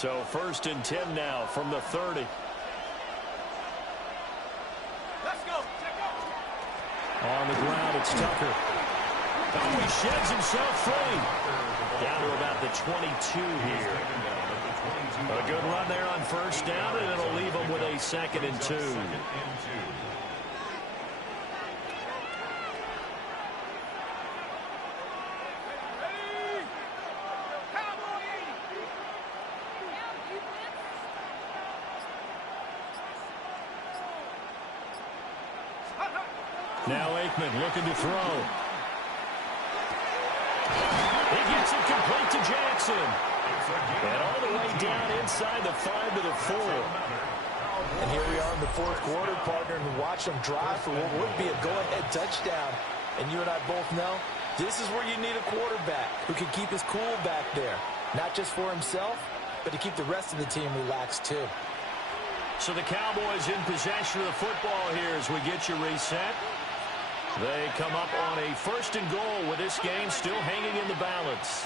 So 1st and 10 now from the 30. Let's go. On the ground, it's Tucker. Oh, he sheds himself free. Down to about the 22 here. A good run there on 1st down, and it'll leave him with a 2nd and 2. Now Aikman looking to throw. He gets it complete to Jackson. And all the way down inside the 5 to the 4. And here we are in the 4th quarter, partner, and watch them drive for what would be a go-ahead touchdown. And you and I both know this is where you need a quarterback who can keep his cool back there. Not just for himself, but to keep the rest of the team relaxed too. So the Cowboys in possession of the football here as we get you reset. They come up on a 1st and goal with this game still hanging in the balance.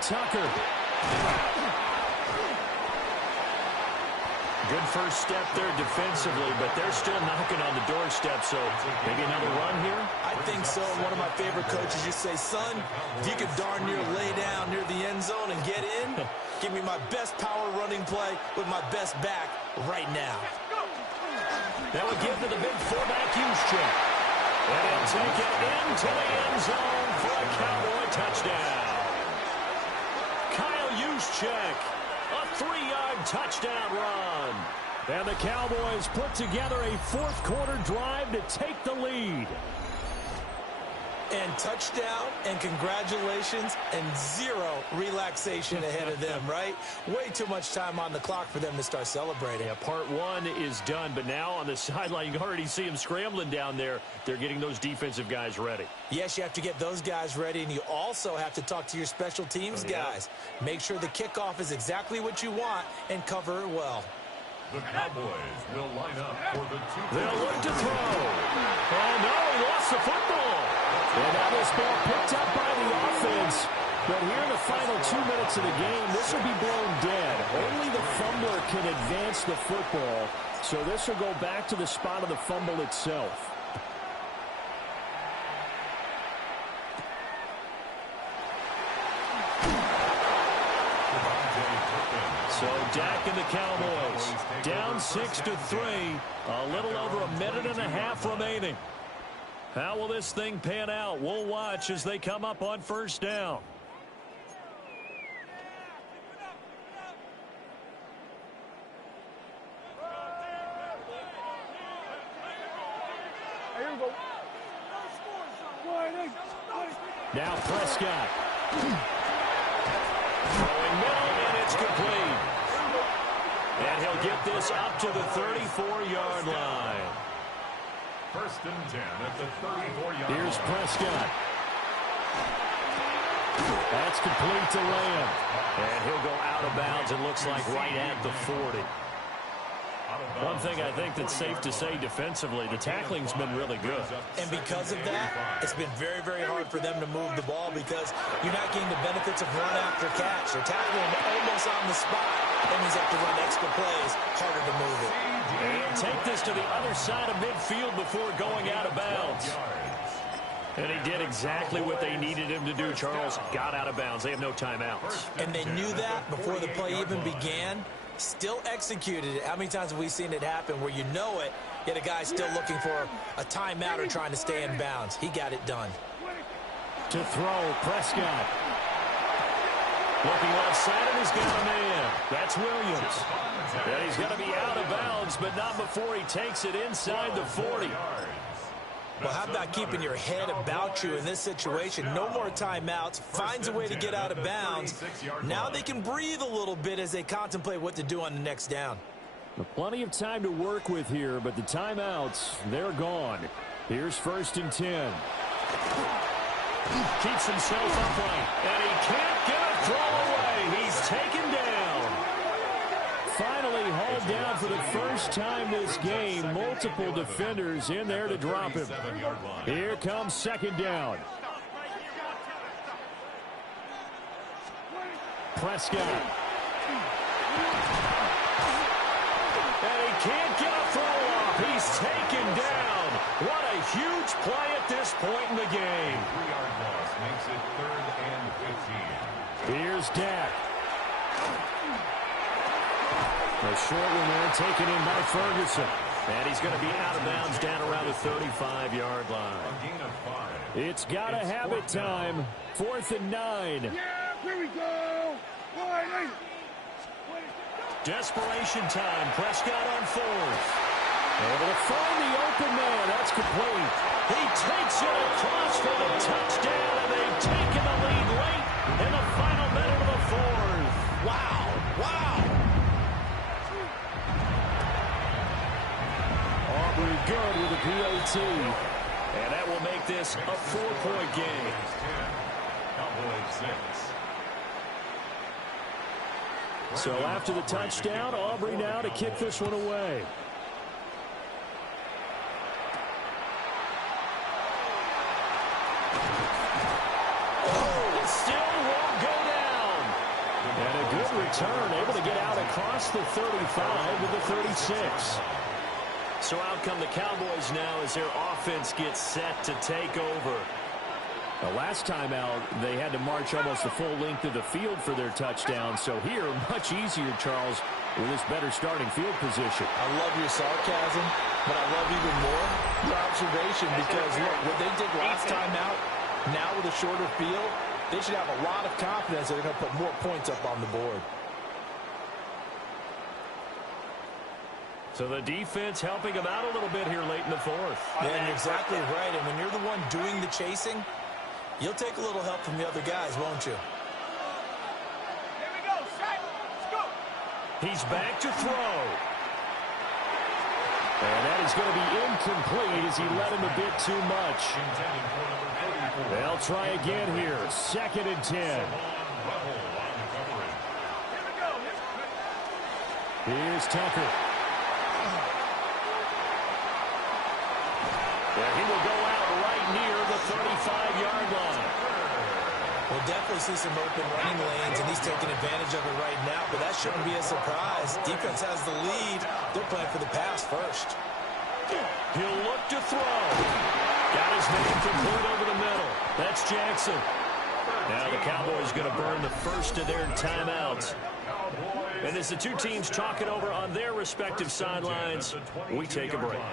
Tucker. Good first step there defensively, but they're still knocking on the doorstep, so maybe another run here? I think so. One of my favorite coaches used to say, son, if you could darn near lay down near the end zone and get in, give me my best power running play with my best back right now. That would give to the big fullback Juszczyk. And he'll take it into the end zone for a Cowboy touchdown. Kyle Juszczyk, a 3-yard touchdown run. And the Cowboys put together a 4th quarter drive to take the lead. And touchdown, and congratulations, and 0 relaxation ahead of them, right? Way too much time on the clock for them to start celebrating. Yeah, part 1 is done, but now on the sideline, you can already see them scrambling down there. They're getting those defensive guys ready. Yes, you have to get those guys ready, and you also have to talk to your special teams guys. Make sure the kickoff is exactly what you want and cover it well. The Cowboys will line up for the 2. They'll look to throw. Oh, no, he lost the football. And that was ball picked up by the offense. But here in the final 2 minutes of the game, this will be blown dead. Only the fumbler can advance the football. So this will go back to the spot of the fumble itself. So Dak and the Cowboys down 6-3. A little over a minute and a half remaining. How will this thing pan out? We'll watch as they come up on 1st down. Now Prescott. Throwing middle, and it's complete. And he'll get this up to the 34-yard line. 1st and 10 at the 34-yard line. Here's Prescott. That's complete to Lamb. And he'll go out of bounds, it looks like right at the 40. One thing I think that's safe to say defensively, the tackling's been really good. And because of that, it's been very, very hard for them to move the ball because you're not getting the benefits of run after catch. They're tackling almost on the spot. That means they have to run extra plays, harder to move it. And take this to the other side of midfield before going out of bounds. And he did exactly what they needed him to do, Charles. Got out of bounds. They have no timeouts. And they knew that before the play even began. Still executed it. How many times have we seen it happen where you know it, yet a guy's still looking for a timeout or trying to stay in bounds? He got it done. To throw, Prescott. Looking left side, and he's got a man. That's Williams. And he's going to be out of bounds, but not before he takes it inside the 40. Well, how about keeping your head about you in this situation? No more timeouts. Finds a way to get out of bounds. Now they can breathe a little bit as they contemplate what to do on the next down. Plenty of time to work with here, but the timeouts, they're gone. Here's 1st and 10. Keeps himself upright, and he can't get a throw away. He's taken down. Finally hauled down for the first time this game. Multiple defenders in there to drop him. Here comes 2nd down. Prescott. And he can't get a throw off. He's taken down. What a huge play at this point in the game. 3-yard loss makes it 3rd and 15. Here's Dak. A short one there taken in by Ferguson. And he's going to be out of bounds down around the 35-yard line. A gain of 5. It's got to have it time. 4th and 9. Yeah, here we go. Desperation time. Prescott on 4th. Able to find the open man. That's complete. He takes it across for the touchdown, and they've taken the lead late in the final minute of the 4th. Wow. Wow. Aubrey good with a PAT. And that will make this a 4-point game. Cowboys 6. So after the touchdown, Aubrey now to kick this one away. It still won't go down. And a good return, able to get out across the 35 to the 36. So out come the Cowboys now as their offense gets set to take over. The last time out, they had to march almost the full length of the field for their touchdown. So here, much easier, Charles, with this better starting field position. I love your sarcasm, but I love even more your observation because, look, what they did last time out, now with a shorter field, they should have a lot of confidence that they're going to put more points up on the board. So the defense helping them out a little bit here late in the 4th. Yeah, you're exactly right. And when you're the one doing the chasing, you'll take a little help from the other guys, won't you? Here we go, Shaq. Let's go. He's back to throw. And that is going to be incomplete as he let him a bit too much. They'll try again here. 2nd and 10. Here's Tucker. And he will go out right near the 35-yard line. We'll definitely see some open running lanes, and he's taking advantage of it right now, but that shouldn't be a surprise. Defense has the lead. They're playing for the pass first. He'll look to throw. Got his name complete over the middle. That's Jackson. Now the Cowboys going to burn the first of their timeouts. And as the two teams talk it over on their respective sidelines, we take a break.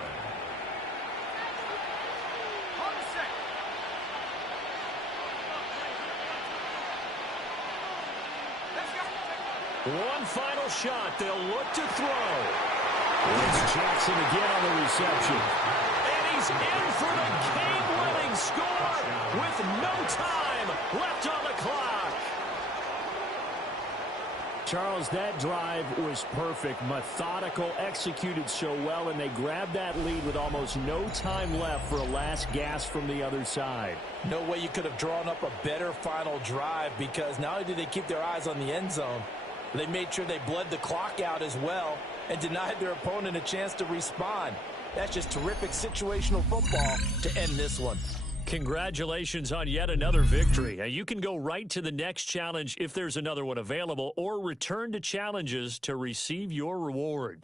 One final shot. They'll look to throw. It's Jackson again on the reception. And he's in for the game-winning score with no time left on the clock. Charles, that drive was perfect. Methodical, executed so well, and they grabbed that lead with almost no time left for a last gasp from the other side. No way you could have drawn up a better final drive because not only did they keep their eyes on the end zone, they made sure they bled the clock out as well and denied their opponent a chance to respond. That's just terrific situational football to end this one. Congratulations on yet another victory. Now, you can go right to the next challenge if there's another one available, or return to challenges to receive your reward.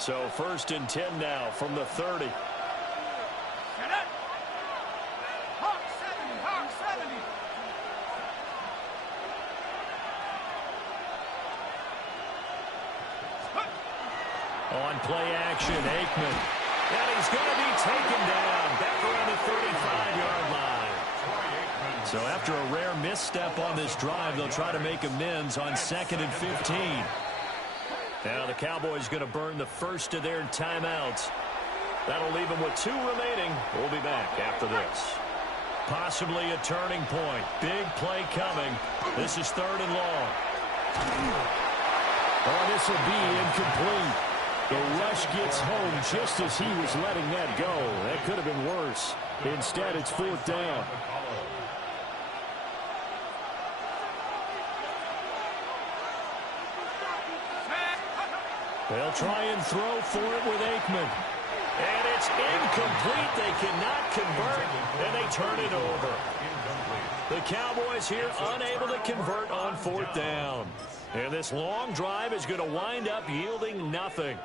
So 1st and 10 now from the 30. Shut up. Hawk 70, Hawk 70. On play action, Aikman. And he's going to be taken down back around the 35-yard line. So after a rare misstep on this drive, they'll try to make amends on 2nd and 15. Now the Cowboys going to burn the first of their timeouts. That'll leave them with 2 remaining. We'll be back after this. Possibly a turning point. Big play coming. This is 3rd and long. Oh, this will be incomplete. The rush gets home just as he was letting that go. That could have been worse. Instead, it's 4th down. They'll try and throw for it with Aikman. And it's incomplete. They cannot convert, and they turn it over. The Cowboys here unable to convert on 4th down. And this long drive is going to wind up yielding nothing.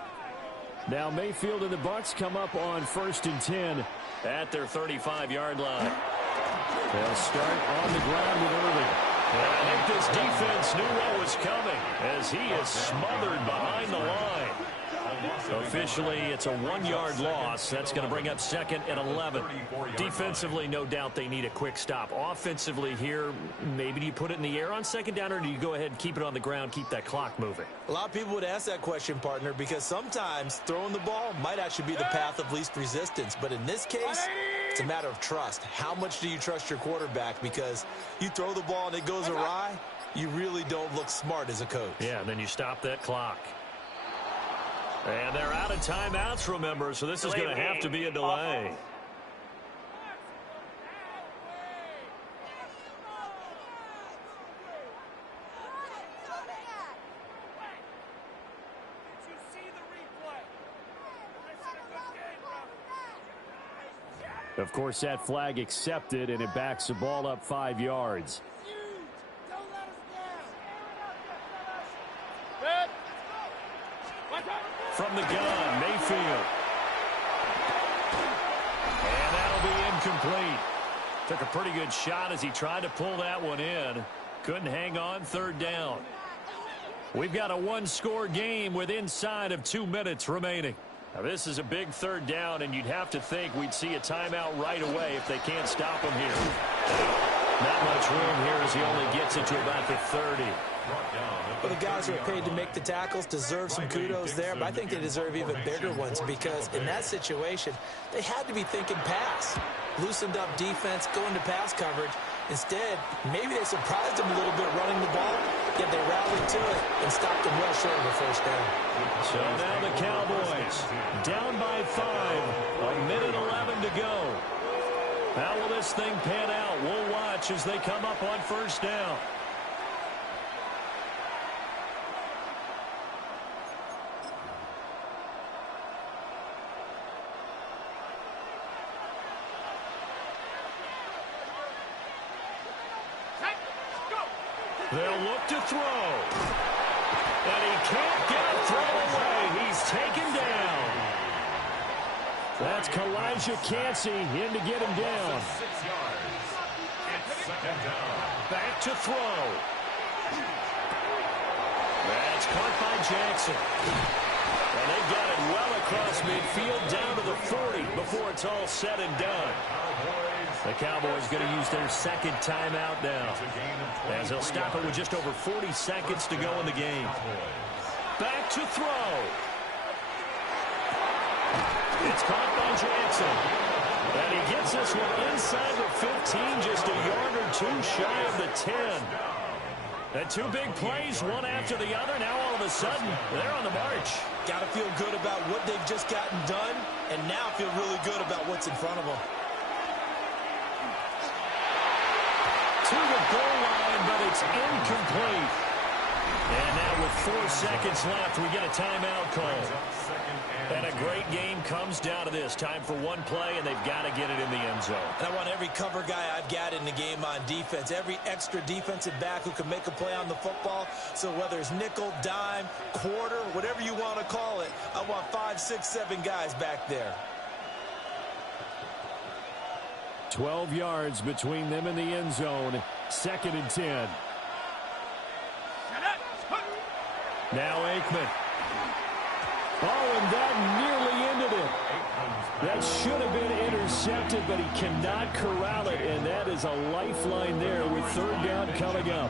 Now Mayfield and the Bucs come up on 1st and 10 at their 35-yard line. They'll start on the ground with Irving. And I think this defense knew what was coming as he is smothered behind the line. Officially, it's a 1-yard loss. That's going to bring up 2nd and 11. Defensively, no doubt they need a quick stop. Offensively here, maybe do you put it in the air on 2nd down, or do you go ahead and keep it on the ground, keep that clock moving? A lot of people would ask that question, partner, because sometimes throwing the ball might actually be the path of least resistance. But in this case, it's a matter of trust. How much do you trust your quarterback? Because you throw the ball and it goes awry, you really don't look smart as a coach. Yeah, and then you stop that clock. And they're out of timeouts, remember, so this is going to have to be a delay. Of course, that flag accepted, and it backs the ball up 5 yards. From the gun, Mayfield. And that'll be incomplete. Took a pretty good shot as he tried to pull that one in. Couldn't hang on, 3rd down. We've got a 1-score game with inside of 2 minutes remaining. Now, this is a big 3rd down, and you'd have to think we'd see a timeout right away if they can't stop him here. Not much room here as he only gets it to about the 30. Well, the guys who are paid to make the tackles deserve some kudos there, but I think they deserve even bigger ones because in that situation, they had to be thinking pass. Loosened up defense, going to pass coverage. Instead, maybe they surprised them a little bit running the ball, yet they rallied to it and stopped them well short of a 1st down. So now the Cowboys down by 5, 1:11 to go. How will this thing pan out? We'll watch as they come up on 1st down. They'll look to throw. And he can't get a throw away. He's taken down. That's Kalijah Cansey in to get him down. 6 yards. It's 2nd down. Back to throw. That's caught by Jackson. And they got it well across midfield down to the 40 before it's all said and done. The Cowboys going to use their 2nd timeout now, as they'll stop it with just over 40 seconds to go in the game. Back to throw. It's caught by Jackson. And he gets this one inside the 15, just a yard or 2 shy of the 10. And 2 big plays, one after the other. Now all of a sudden, they're on the march. Got to feel good about what they've just gotten done, and now feel really good about what's in front of them. To the goal line, but it's incomplete. And now with 4 seconds left, we get a timeout call. And a great game comes down to this. Time for one play, and they've got to get it in the end zone. And I want every cover guy I've got in the game on defense, every extra defensive back who can make a play on the football. So whether it's nickel, dime, quarter, whatever you want to call it, I I want 5, 6, 7 guys back there. 12 yards between them and the end zone. 2nd and 10. Now Aikman. Oh, and that nearly ended it. That should have been intercepted, but he cannot corral it, and that is a lifeline there with 3rd down coming up.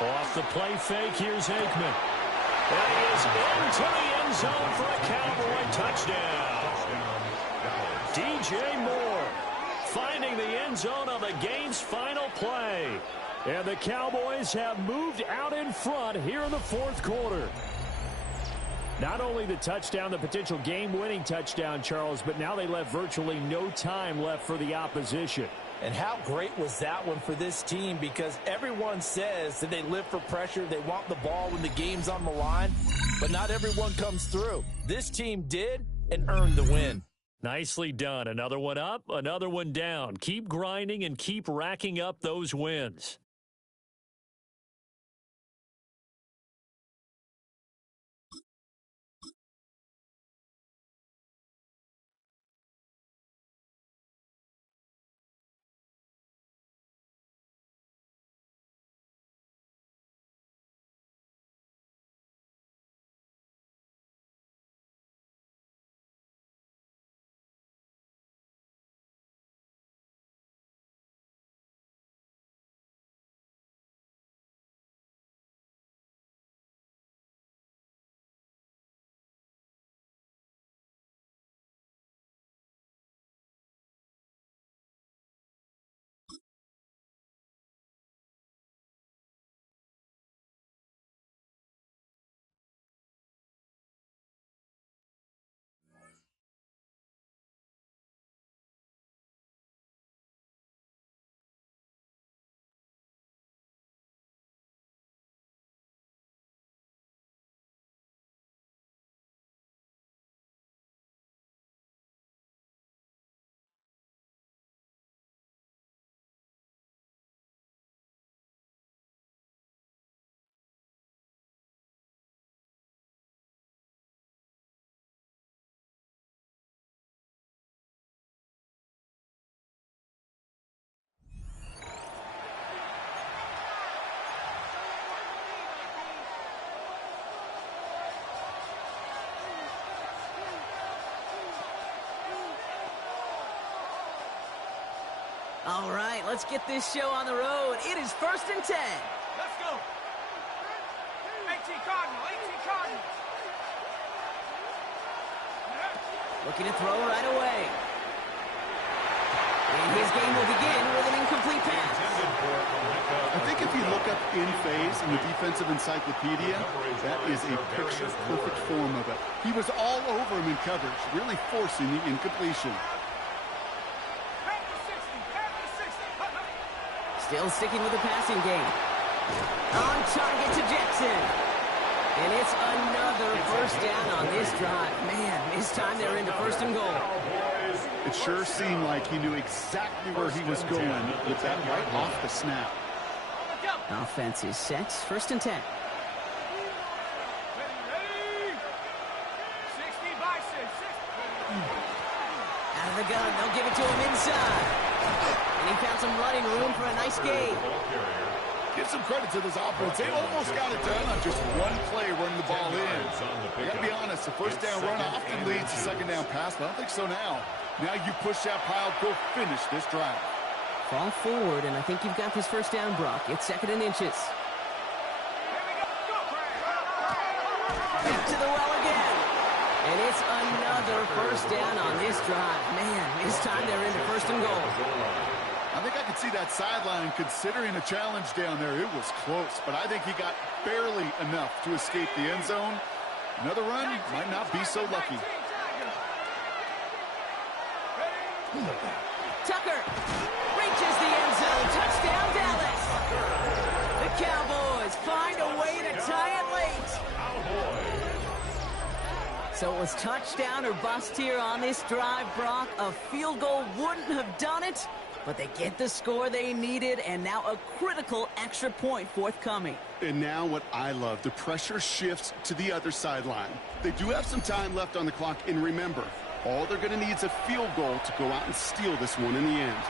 Off the play fake, here's Aikman. And he is into the end zone for a Cowboy touchdown. DJ Moore finding the end zone on the game's final play. And the Cowboys have moved out in front here in the 4th quarter. Not only the touchdown, the potential game-winning touchdown, Charles, but now they left virtually no time left for the opposition. And how great was that one for this team? Because everyone says that they live for pressure. They want the ball when the game's on the line. But not everyone comes through. This team did and earned the win. Nicely done. Another one up, another one down. Keep grinding and keep racking up those wins. All right, let's get this show on the road. It is 1st and 10. Let's go. 18 Cardinal, 18 Cardinal. Looking to throw right away. And his game will begin with an incomplete pass. I think if you look up in phase in the defensive encyclopedia, that is a picture-perfect form of it. He was all over him in coverage, really forcing the incompletion. Still sticking with the passing game. On target to Jackson. And it's another 1st down on this drive. Man, this time they're into 1st and goal. It sure seemed like he knew exactly where he was going with that right off the snap. Offense is set. 1st and 10. Ready. 60 by 6. Out of the gun. They'll give it to him inside. And he found some running room for a nice gain. Give some credit to this offense. They almost got it done on just one play running the ball in. I got to be honest, the 1st down run often leads to 2nd down pass, but I don't think so now. Now you push that pile, go finish this drive. Fall forward, and I think you've got this 1st down, Brock. It's 2nd and inches. Back to the well again. And it's another 1st down on this drive. Man, this time they're into 1st and goal. I think I could see that sideline considering a challenge down there. It was close, but I think he got barely enough to escape the end zone. Another run might not be so lucky. Tucker reaches the end zone. Touchdown, Dallas. The Cowboys find a way to tie it late. So it was touchdown or bust here on this drive, Brock. A field goal wouldn't have done it. But they get the score they needed, and now a critical extra point forthcoming. And now what I love, the pressure shifts to the other sideline. They do have some time left on the clock, and remember, all they're going to need is a field goal to go out and steal this one in the end.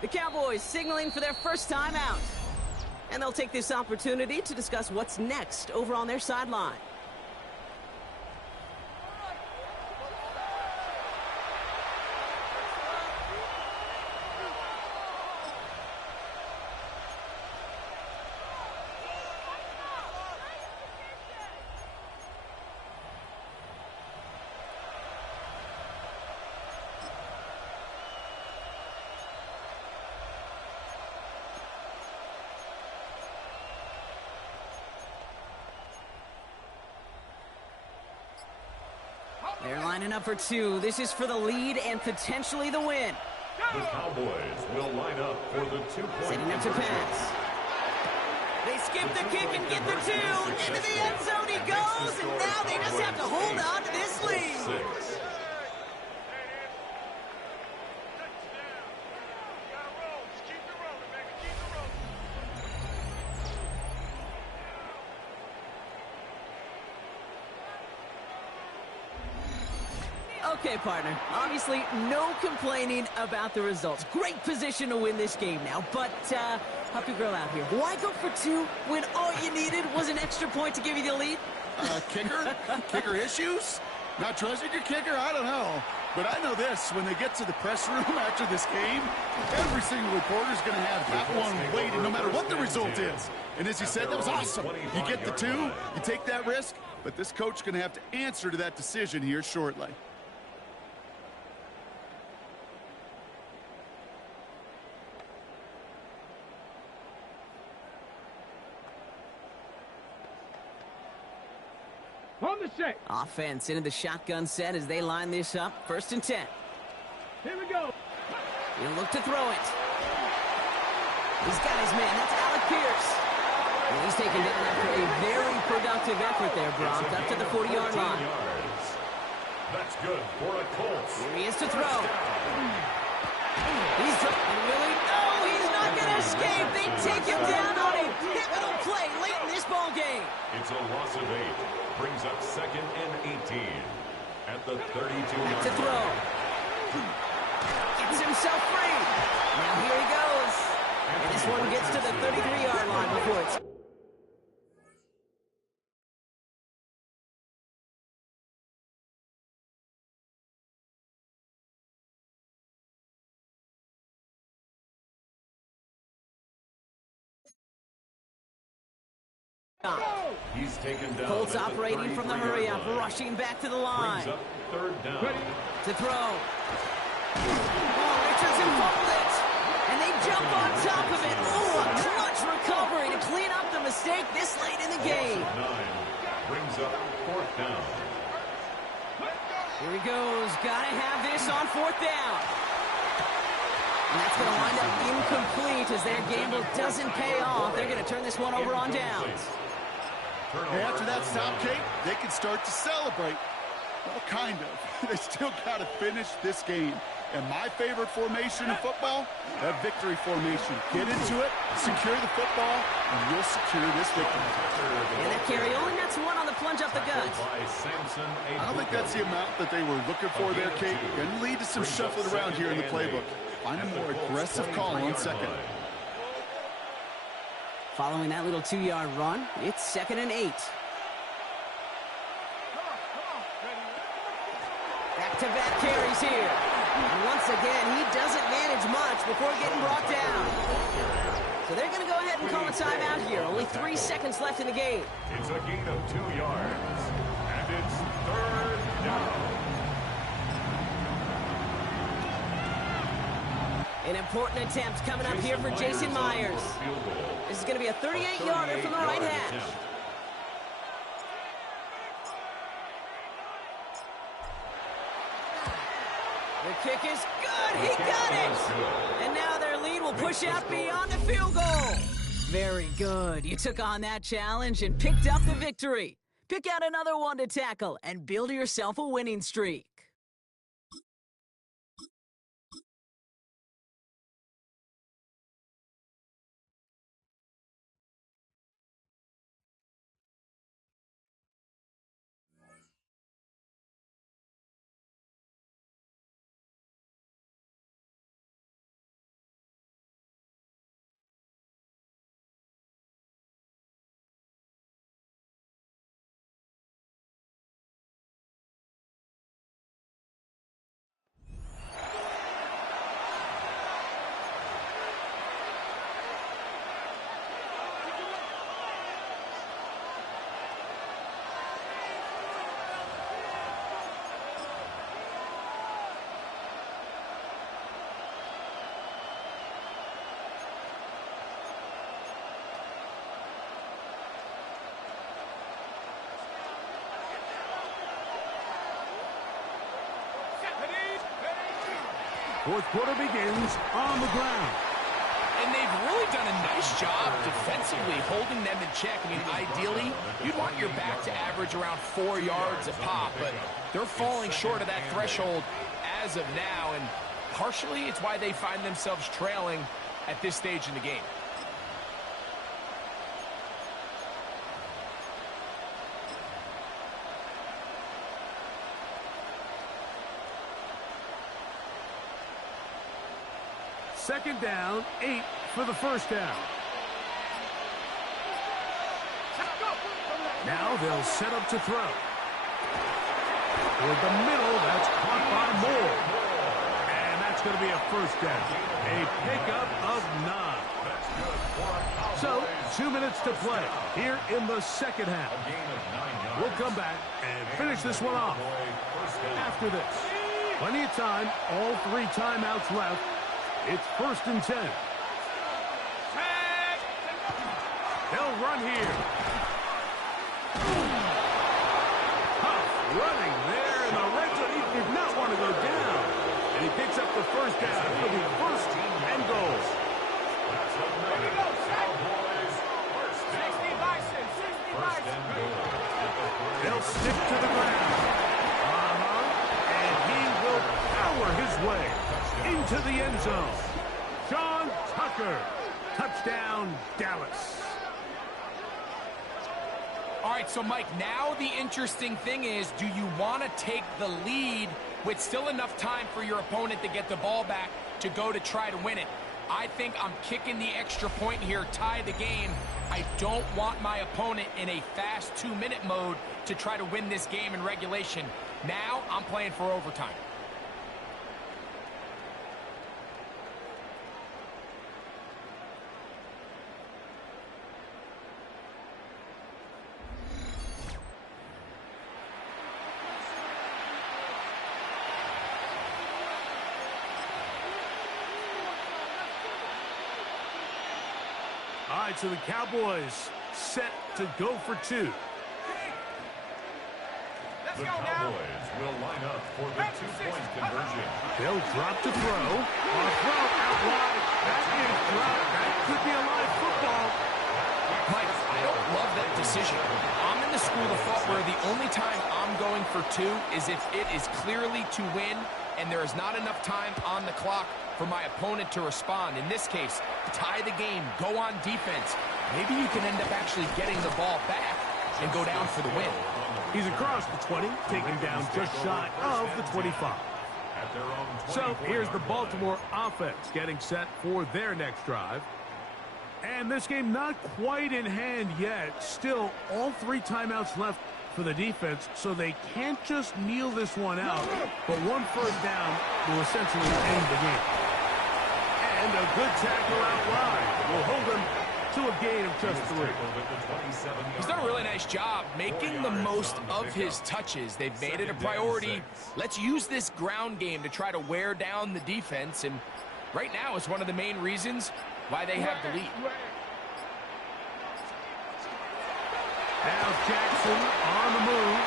The Cowboys signaling for their first time out. And they'll take this opportunity to discuss what's next over on their sideline. They're lining up for two. This is for the lead and potentially the win. The Cowboys will line up for the 2-point Setting up to pass. They skip the kick and get the two. Into the end zone he goes, and now they just have to hold on to this lead. 6. Okay, partner. Obviously, no complaining about the results. Great position to win this game now, but help your girl out here. Why go for two when all you needed was an extra point to give you the lead? Kicker? Kicker issues? Not trusting your kicker? I don't know. But I know this, when they get to the press room after this game, every single reporter is going to have that one waiting no matter what the result is. And as he said, that was awesome. You get the two, you take that risk, but this coach is going to have to answer to that decision here shortly. On the set. Offense into the shotgun set as they line this up. 1st and 10. Here we go. He'll look to throw it. He's got his man. That's Alec Pierce. And he's taken down after a very productive effort there, Brock, up to the 40-yard line. That's good for a Colts. Here he is to throw. He's and really, no, he's not going to escape. They take him down on a pivotal play late in this ball game. It's a loss of 8. Brings up 2nd and 18 at the 32-yard To throw. Gets himself free. Now here he goes. And this one gets to the 33-yard line before it's... He's taken down. Colts operating from the hurry-up, rushing back to the line. Brings up 3rd down. To throw. Oh, Richardson fumbled it. And they jump on top of it. Oh, a clutch recovery to clean up the mistake this late in the game. 9. Brings up 4th down. Here he goes. Gotta have this on 4th down. And that's going to wind up incomplete as their gamble doesn't pay off. They're going to turn this one over on downs. Hey, after that stop, Kate, they can start to celebrate. Well, kind of. They still got to finish this game. And my favorite formation in football, that victory formation. Get into it, secure the football, and you'll secure this victory. And that carry only nets one on the plunge up the gut. I don't think that's the amount that they were looking for there, Kate. Going to lead to some shuffling around here in the playbook. Find a more aggressive call on 2nd. Following that little 2-yard run, it's 2nd and 8. Back-to-back carries here. And once again, he doesn't manage much before getting brought down. So they're going to go ahead and call a timeout here. Only 3 seconds left in the game. It's a gain of 2 yards. And it's 3rd down. An important attempt coming up here for Jason Myers. This is going to be a 38-yarder from the right hash. The kick is good. He got it. And now their lead will push out beyond the field goal. Very good. You took on that challenge and picked up the victory. Pick out another one to tackle and build yourself a winning streak. Fourth quarter begins on the ground. And they've really done a nice job defensively holding them in check. I mean, ideally, you'd want your back to average around 4 yards a pop, but they're falling short of that threshold as of now, and partially it's why they find themselves trailing at this stage in the game. Second down, 8 for the first down. Now they'll set up to throw. Toward the middle, that's caught by Moore. And that's going to be a first down. A pickup of 9. So, 2 minutes to play here in the second half. We'll come back and finish this one off after this. Plenty of time, all 3 timeouts left. It's 1st and 10. They'll run here. Huff running there in the red zone. He did not want to go down. And he picks up the first down. It'll be 1st and goal. Here we go, Cowboys. 60 license, 60 license. They'll stick to the ground. And he will power his way into the end zone. Sean Tucker. Touchdown, Dallas. All right, so Mike, now the interesting thing is, do you want to take the lead with still enough time for your opponent to get the ball back to go to try to win it? I think I'm kicking the extra point here, tie the game. I don't want my opponent in a fast 2-minute mode to try to win this game in regulation. Now I'm playing for overtime. All right, so the Cowboys set to go for 2. Let's The go now. Cowboys will line up for the 2-point conversion. They'll drop to throw. On a throw out wide. That is dropped. That could be a live football. Mike, I don't love that decision. I'm in the school of thought where the only time I'm going for 2 is if it is clearly to win and there is not enough time on the clock for my opponent to respond. In this case, tie the game, go on defense. Maybe you can end up actually getting the ball back and go down for the win. He's across the 20, taken down just shy of the 25. So here's the Baltimore offense getting set for their next drive. And this game not quite in hand yet. Still, all 3 timeouts left for the defense, so they can't just kneel this one out. But 1 first down will essentially end the game. And a good tackle out wide will hold him to a gain of just 3. He's done a really nice job making the most of his touches. They've made it a priority. Let's use this ground game to try to wear down the defense, and right now is one of the main reasons why they have the lead. Now Jackson on the move.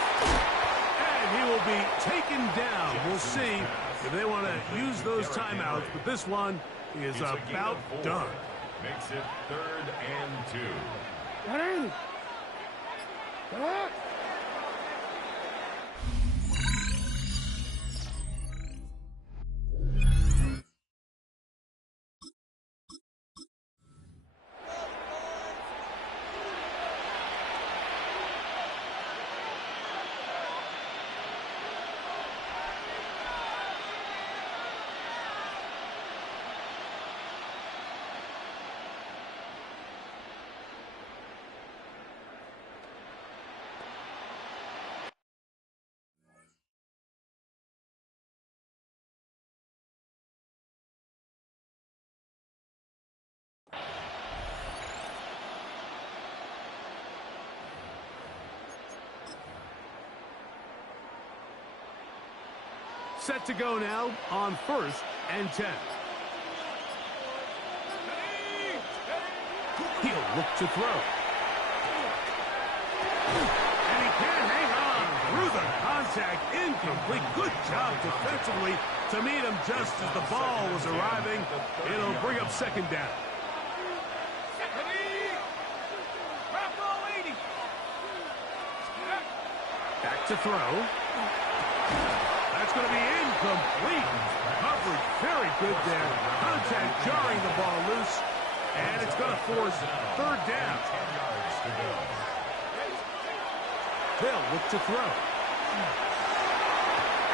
And he will be taken down. We'll see if they want to use those timeouts, but this one is about done. Makes it 3rd and 2. Set to go now on 1st and 10. He'll look to throw. And he can hang on through the contact. Incomplete. Good job defensively to meet him just as the ball was arriving. It'll bring up 2nd down. Back to throw. That's going to be incomplete. Coverage very good there. Contact jarring the ball loose. And it's going to force 3rd down. They'll look to throw.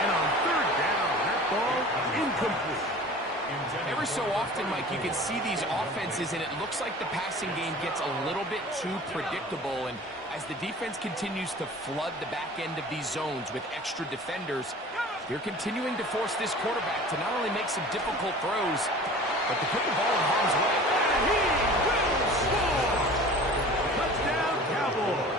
And on 3rd down, that ball incomplete. Every so often, Mike, you can see these offenses, and it looks like the passing game gets a little bit too predictable. And as the defense continues to flood the back end of these zones with extra defenders, they're continuing to force this quarterback to not only make some difficult throws, but to put the ball in harm's way. And he will score! Touchdown, Cowboys!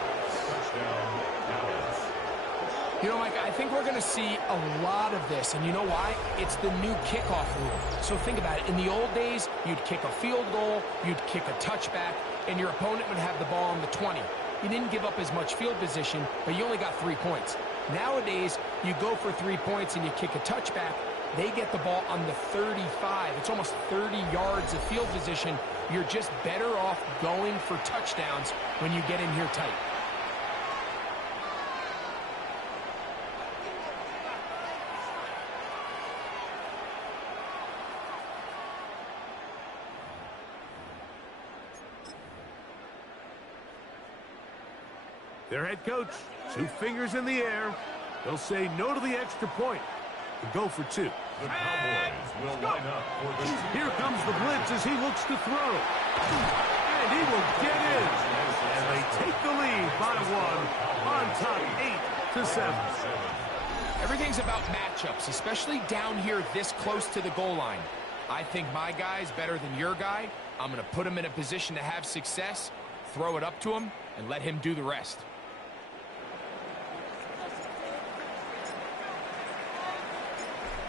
You know, Mike, I think we're going to see a lot of this, and you know why? It's the new kickoff rule. So think about it. In the old days, you'd kick a field goal, you'd kick a touchback, and your opponent would have the ball on the 20. You didn't give up as much field position, but you only got 3 points. Nowadays, you go for 3 points and you kick a touchback, they get the ball on the 35. It's almost 30 yards of field position. You're just better off going for touchdowns when you get in here tight. Their head coach, 2 fingers in the air. He'll say no to the extra point and go for 2. The Cowboys will line up for the Here comes the blitz as he looks to throw. And he will get in. And they take the lead by 1 on top 8-7. Everything's about matchups, especially down here this close to the goal line. I think my guy's better than your guy. I'm going to put him in a position to have success, throw it up to him, and let him do the rest.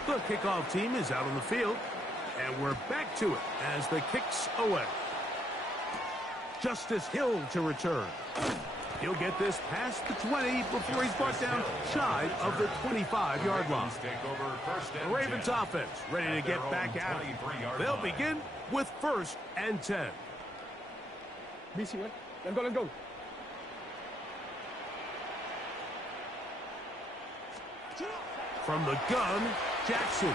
The kickoff team is out on the field, and we're back to it as the kick's away. Justice Hill to return. He'll get this past the 20 before he's brought down shy of the 25-yard line. The Ravens offense ready to get back at it. They'll begin with 1st and 10. BC, right? Let's go. From the gun, Jackson.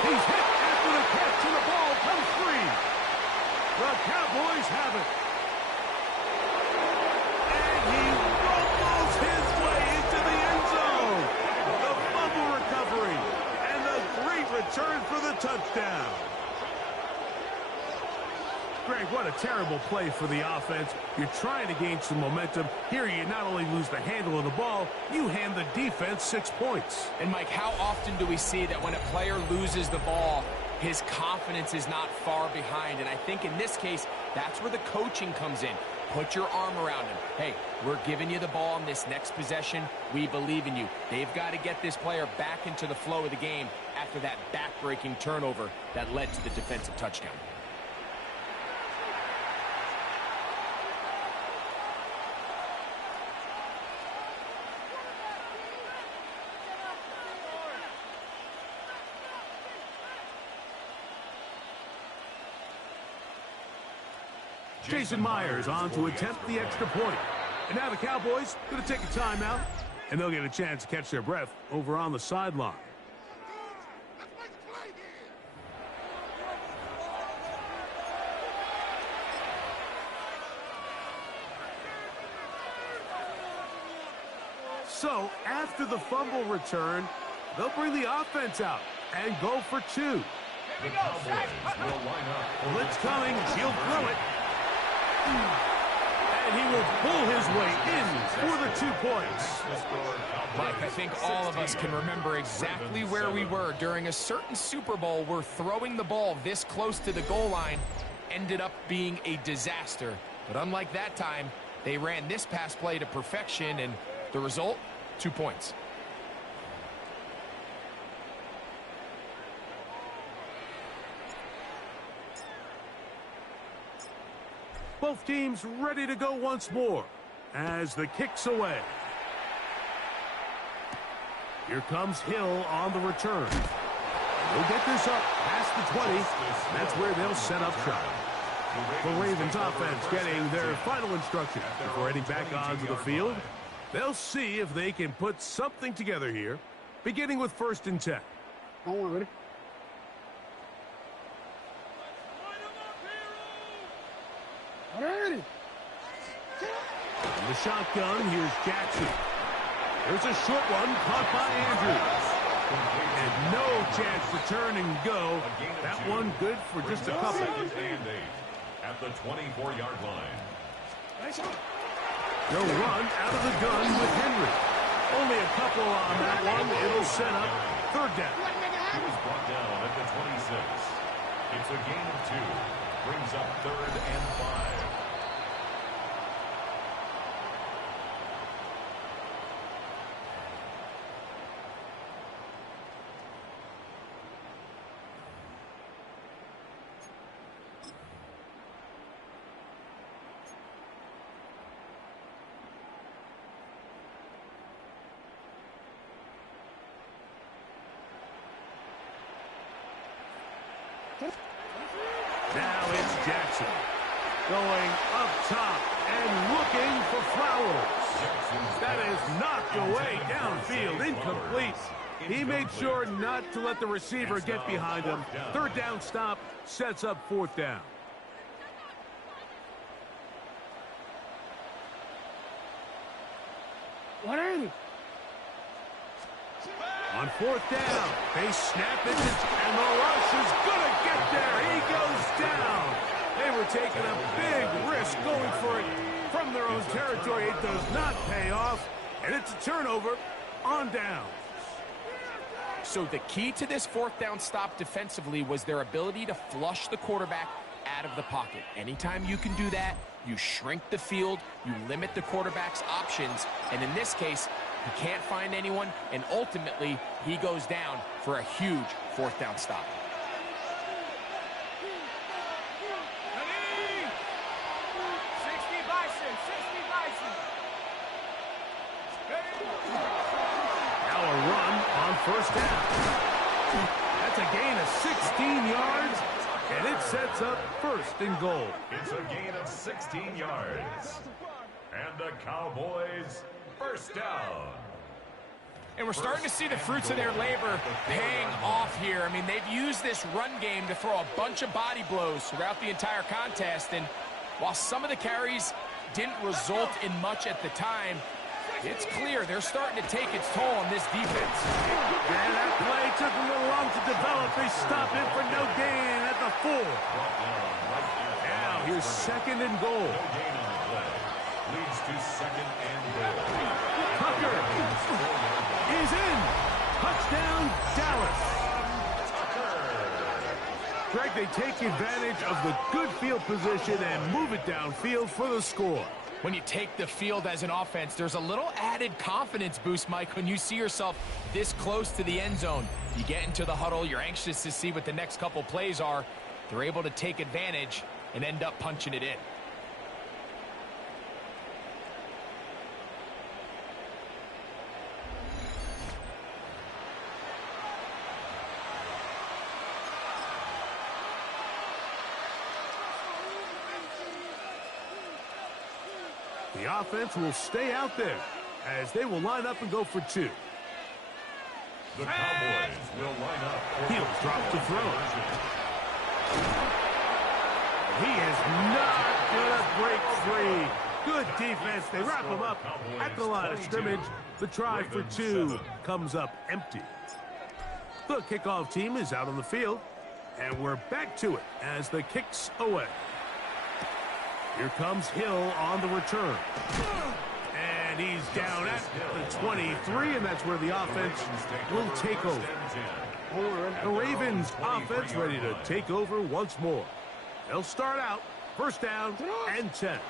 He's hit after the catch, and the ball comes free. The Cowboys have it. And he rumbles his way into the end zone. The fumble recovery, and the great return for the touchdown. Greg, what a terrible play for the offense. You're trying to gain some momentum. Here you not only lose the handle of the ball, you hand the defense 6 points. And Mike, how often do we see that when a player loses the ball, his confidence is not far behind. And I think in this case, that's where the coaching comes in. Put your arm around him. Hey, we're giving you the ball on this next possession. We believe in you. They've got to get this player back into the flow of the game after that back-breaking turnover that led to the defensive touchdown. Jason Myers on to attempt the extra point. And now the Cowboys going to take a timeout, and they'll get a chance to catch their breath over on the sideline. So, after the fumble return, they'll bring the offense out and go for two. The Cowboys will line up. Blitz coming. He'll throw it. And he will pull his way in for the 2 points. Mike, I think all of us can remember exactly where we were during a certain Super Bowl where throwing the ball this close to the goal line ended up being a disaster. But unlike that time, they ran this pass play to perfection, and the result, 2 points. Both teams ready to go once more as the kick's away. Here comes Hill on the return. They'll get this up past the 20. That's where they'll set up shop. The Ravens offense getting their final instruction before heading back onto the field. They'll see if they can put something together here, beginning with 1st and 10. Ready? Alrighty. In the shotgun, here's Jackson. There's a short one caught by Andrews. And no chance to turn and go. That one good for just a couple. 2nd and 8 at the 24-yard line. They'll run out of the gun with Henry. Only a couple on that one. It'll set up 3rd down. He was brought down at the 26. It's a gain of 2. Brings up 3rd and 5. Now it's Jackson going up top and looking for Flowers. That is knocked away downfield, incomplete. He made sure not to let the receiver get behind him. 3rd down stop sets up 4th down. On 4th down, they snap it, and the rush is going to get there. He goes down. They were taking a big risk going for it from their own territory. It does not pay off, and it's a turnover on down. So the key to this 4th down stop defensively was their ability to flush the quarterback out of the pocket. Anytime you can do that, you shrink the field, you limit the quarterback's options, and in this case, he can't find anyone, and ultimately, he goes down for a huge 4th down stop. Now a run on 1st down. That's a gain of 16 yards, and it sets up 1st and goal. It's a gain of 16 yards. And the Cowboys, 1st down. And we're starting to see the fruits of their labor paying off here. I mean, they've used this run game to throw a bunch of body blows throughout the entire contest. And while some of the carries didn't result in much at the time, it's clear they're starting to take its toll on this defense. And that play took a little long to develop. They stop it for no gain at the 4. Now here's 2nd and goal. No gain on the play. Leads to 2nd and goal. Tucker is in. Touchdown, Dallas. Greg, they take advantage of the good field position and move it downfield for the score. When you take the field as an offense, there's a little added confidence boost, Mike, when you see yourself this close to the end zone. You get into the huddle, you're anxious to see what the next couple plays are. They're able to take advantage and end up punching it in. The offense will stay out there as they will line up and go for two. The Cowboys will line up. He'll drop to throw. He is not going to break free. Good defense. They wrap him up at the line of scrimmage. The try for two comes up empty. The kickoff team is out on the field, and we're back to it as the kick's away. Here comes Hill on the return. And he's down at the 23, and that's where the offense will take over. The Ravens offense ready to take over once more. They'll start out first down and 10.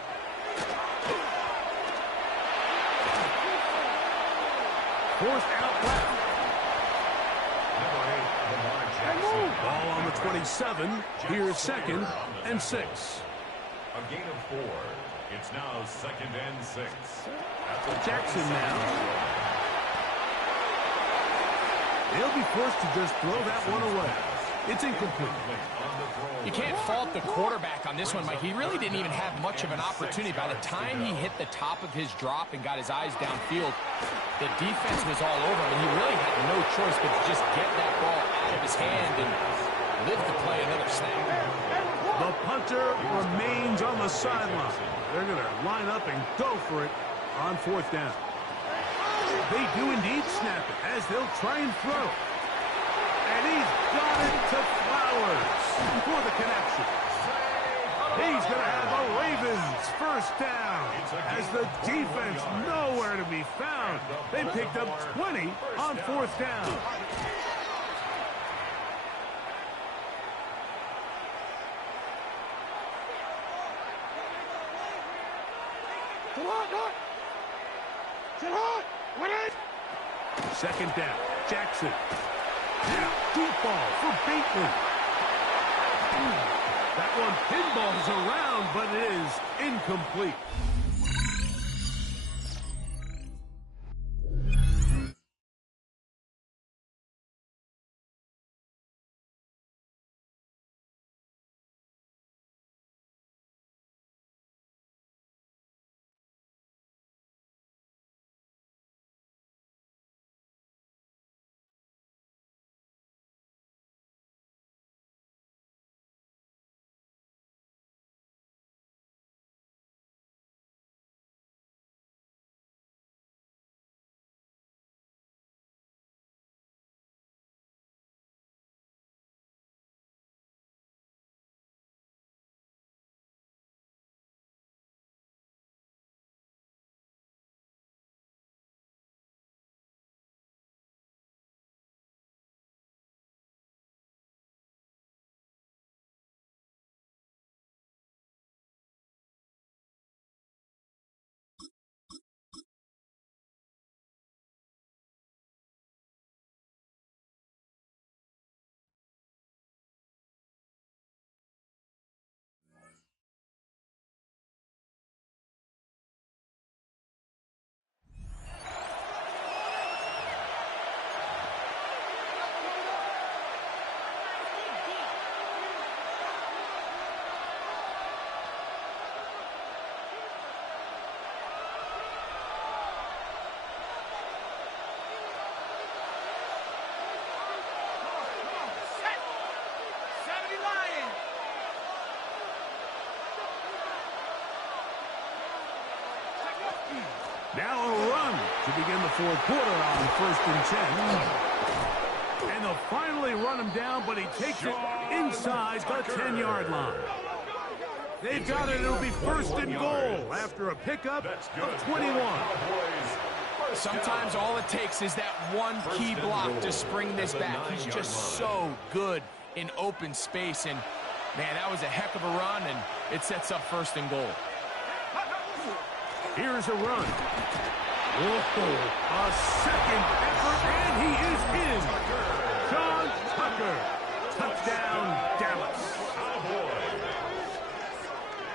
Fourth out left. Ball on the 27. Here's second and 6. A gain of 4. It's now second and 6. Jackson now. He'll be forced to just throw that one away. It's incomplete. You can't fault the quarterback on this one, Mike. He really didn't even have much of an opportunity. By the time he hit the top of his drop and got his eyes downfield, the defense was all over him, and he really had no choice but to just get that ball out of his hand and live to play another snap. The punter remains on the sideline. They're going to line up and go for it on fourth down. They do indeed snap it as they'll try and throw. And he's got it to Flowers for the connection. He's going to have a Ravens first down as the defense nowhere to be found. They picked up 20 on fourth down. Second down, Jackson. Now, deep ball for Bateman. That one pinballs around, but it is incomplete. Now a run to begin the fourth quarter on first and 10. And they'll finally run him down, but he takes it inside the 10-yard line. They've got it. It'll be first and goal after a pickup of 21. Sometimes all it takes is that one key block to spring this back. He's just so good in open space. And, man, that was a heck of a run, and it sets up 1st and goal. Here's a run. Whoa, a second effort, and he is in. John Tucker. Touchdown, Dallas.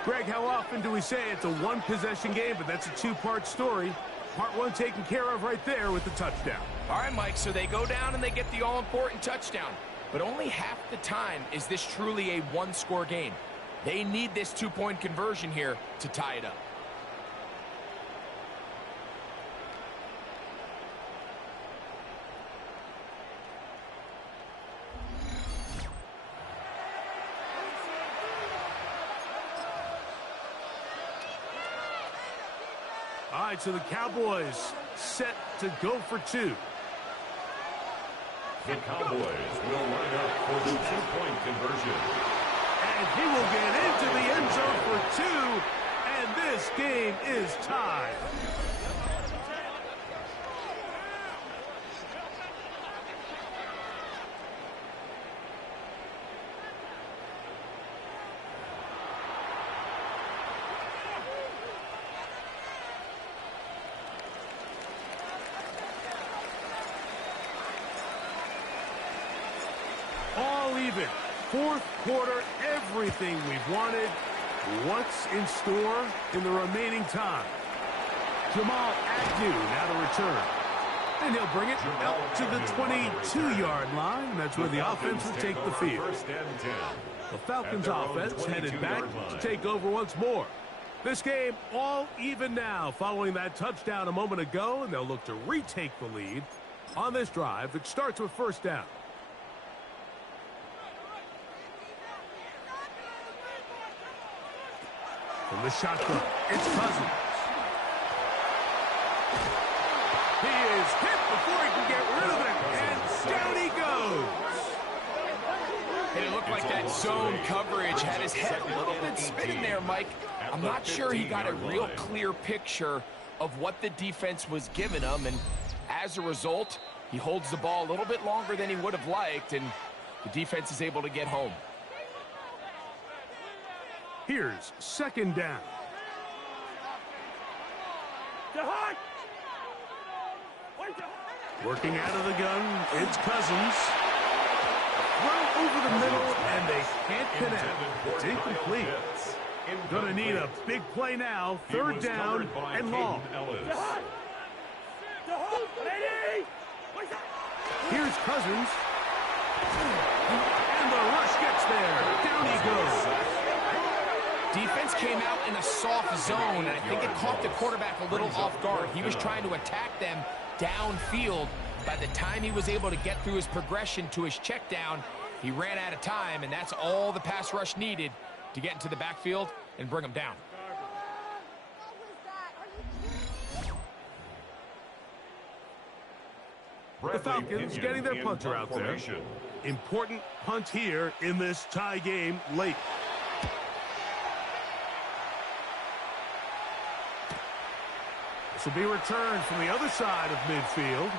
Greg, how often do we say it's a one-possession game, but that's a two-part story? Part one taken care of right there with the touchdown. All right, Mike, so they go down and they get the all-important touchdown. But only half the time is this truly a one-score game. They need this two-point conversion here to tie it up. All right, so the Cowboys set to go for 2. The Cowboys will line up for the two-point conversion. And he will get into the end zone for 2, and this game is tied. All even. 4th quarter, everything we've wanted. What's in store in the remaining time? Jamal Agnew now to return. And he'll bring it out to the 22-yard line. And that's where the offense will take the field. The Falcons offense headed back to take over once more. This game all even now following that touchdown a moment ago. And they'll look to retake the lead on this drive that starts with 1st down. From the shotgun, it's Cousins. He is hit before he can get rid of it, and down he goes. And it looked like that zone coverage had his head a little bit spinning there, Mike. I'm not sure he got a real clear picture of what the defense was giving him, and as a result, he holds the ball a little bit longer than he would have liked, and the defense is able to get home. Here's 2nd down. Working out of the gun, it's Cousins. Throw over the middle, and they can't connect. It's incomplete. Gonna need a big play now. 3rd down and long. Here's Cousins. And the rush gets there. Down he goes. Defense came out in a soft zone, and I think it caught the quarterback a little off guard. He was trying to attack them downfield. By the time he was able to get through his progression to his check down, he ran out of time, and that's all the pass rush needed to get into the backfield and bring him down. The Falcons getting their punter out there. Important punt here in this tie game late. This will be returned from the other side of midfield.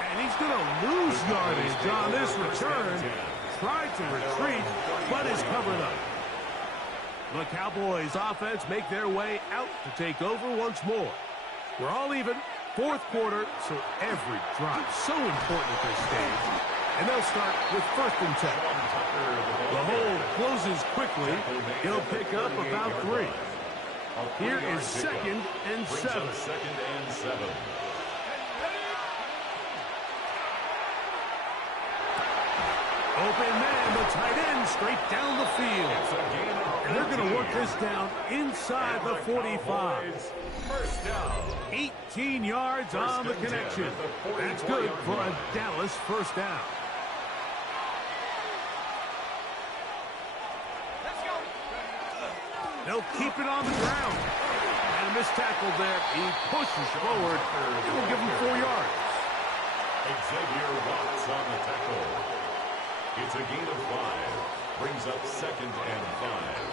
And he's going to lose yardage on this return. Tried to retreat, but is covered up. The Cowboys offense make their way out to take over once more. We're all even. 4th quarter, so every drive so important at this stage. And they'll start with 1st and 10. The hole closes quickly. He'll pick up about 3. Here is 2nd and 7. Open man, the tight end, straight down the field. And they're going to work this down inside the 45. 18 yards on the connection. That's good for a Dallas 1st down. They'll keep it on the ground. And a missed tackle there. He pushes forward. It will give him 4 yards. Xavier Watts on the tackle. It's a gain of 5. Brings up 2nd and 5.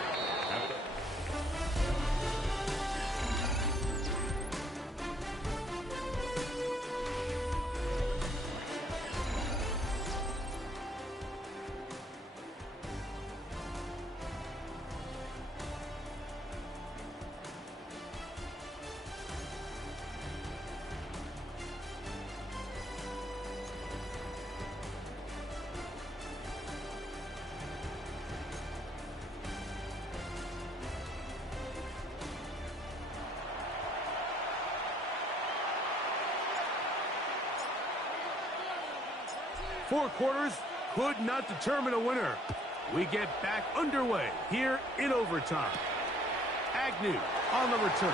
4 quarters could not determine a winner. We get back underway here in overtime. Agnew on the return.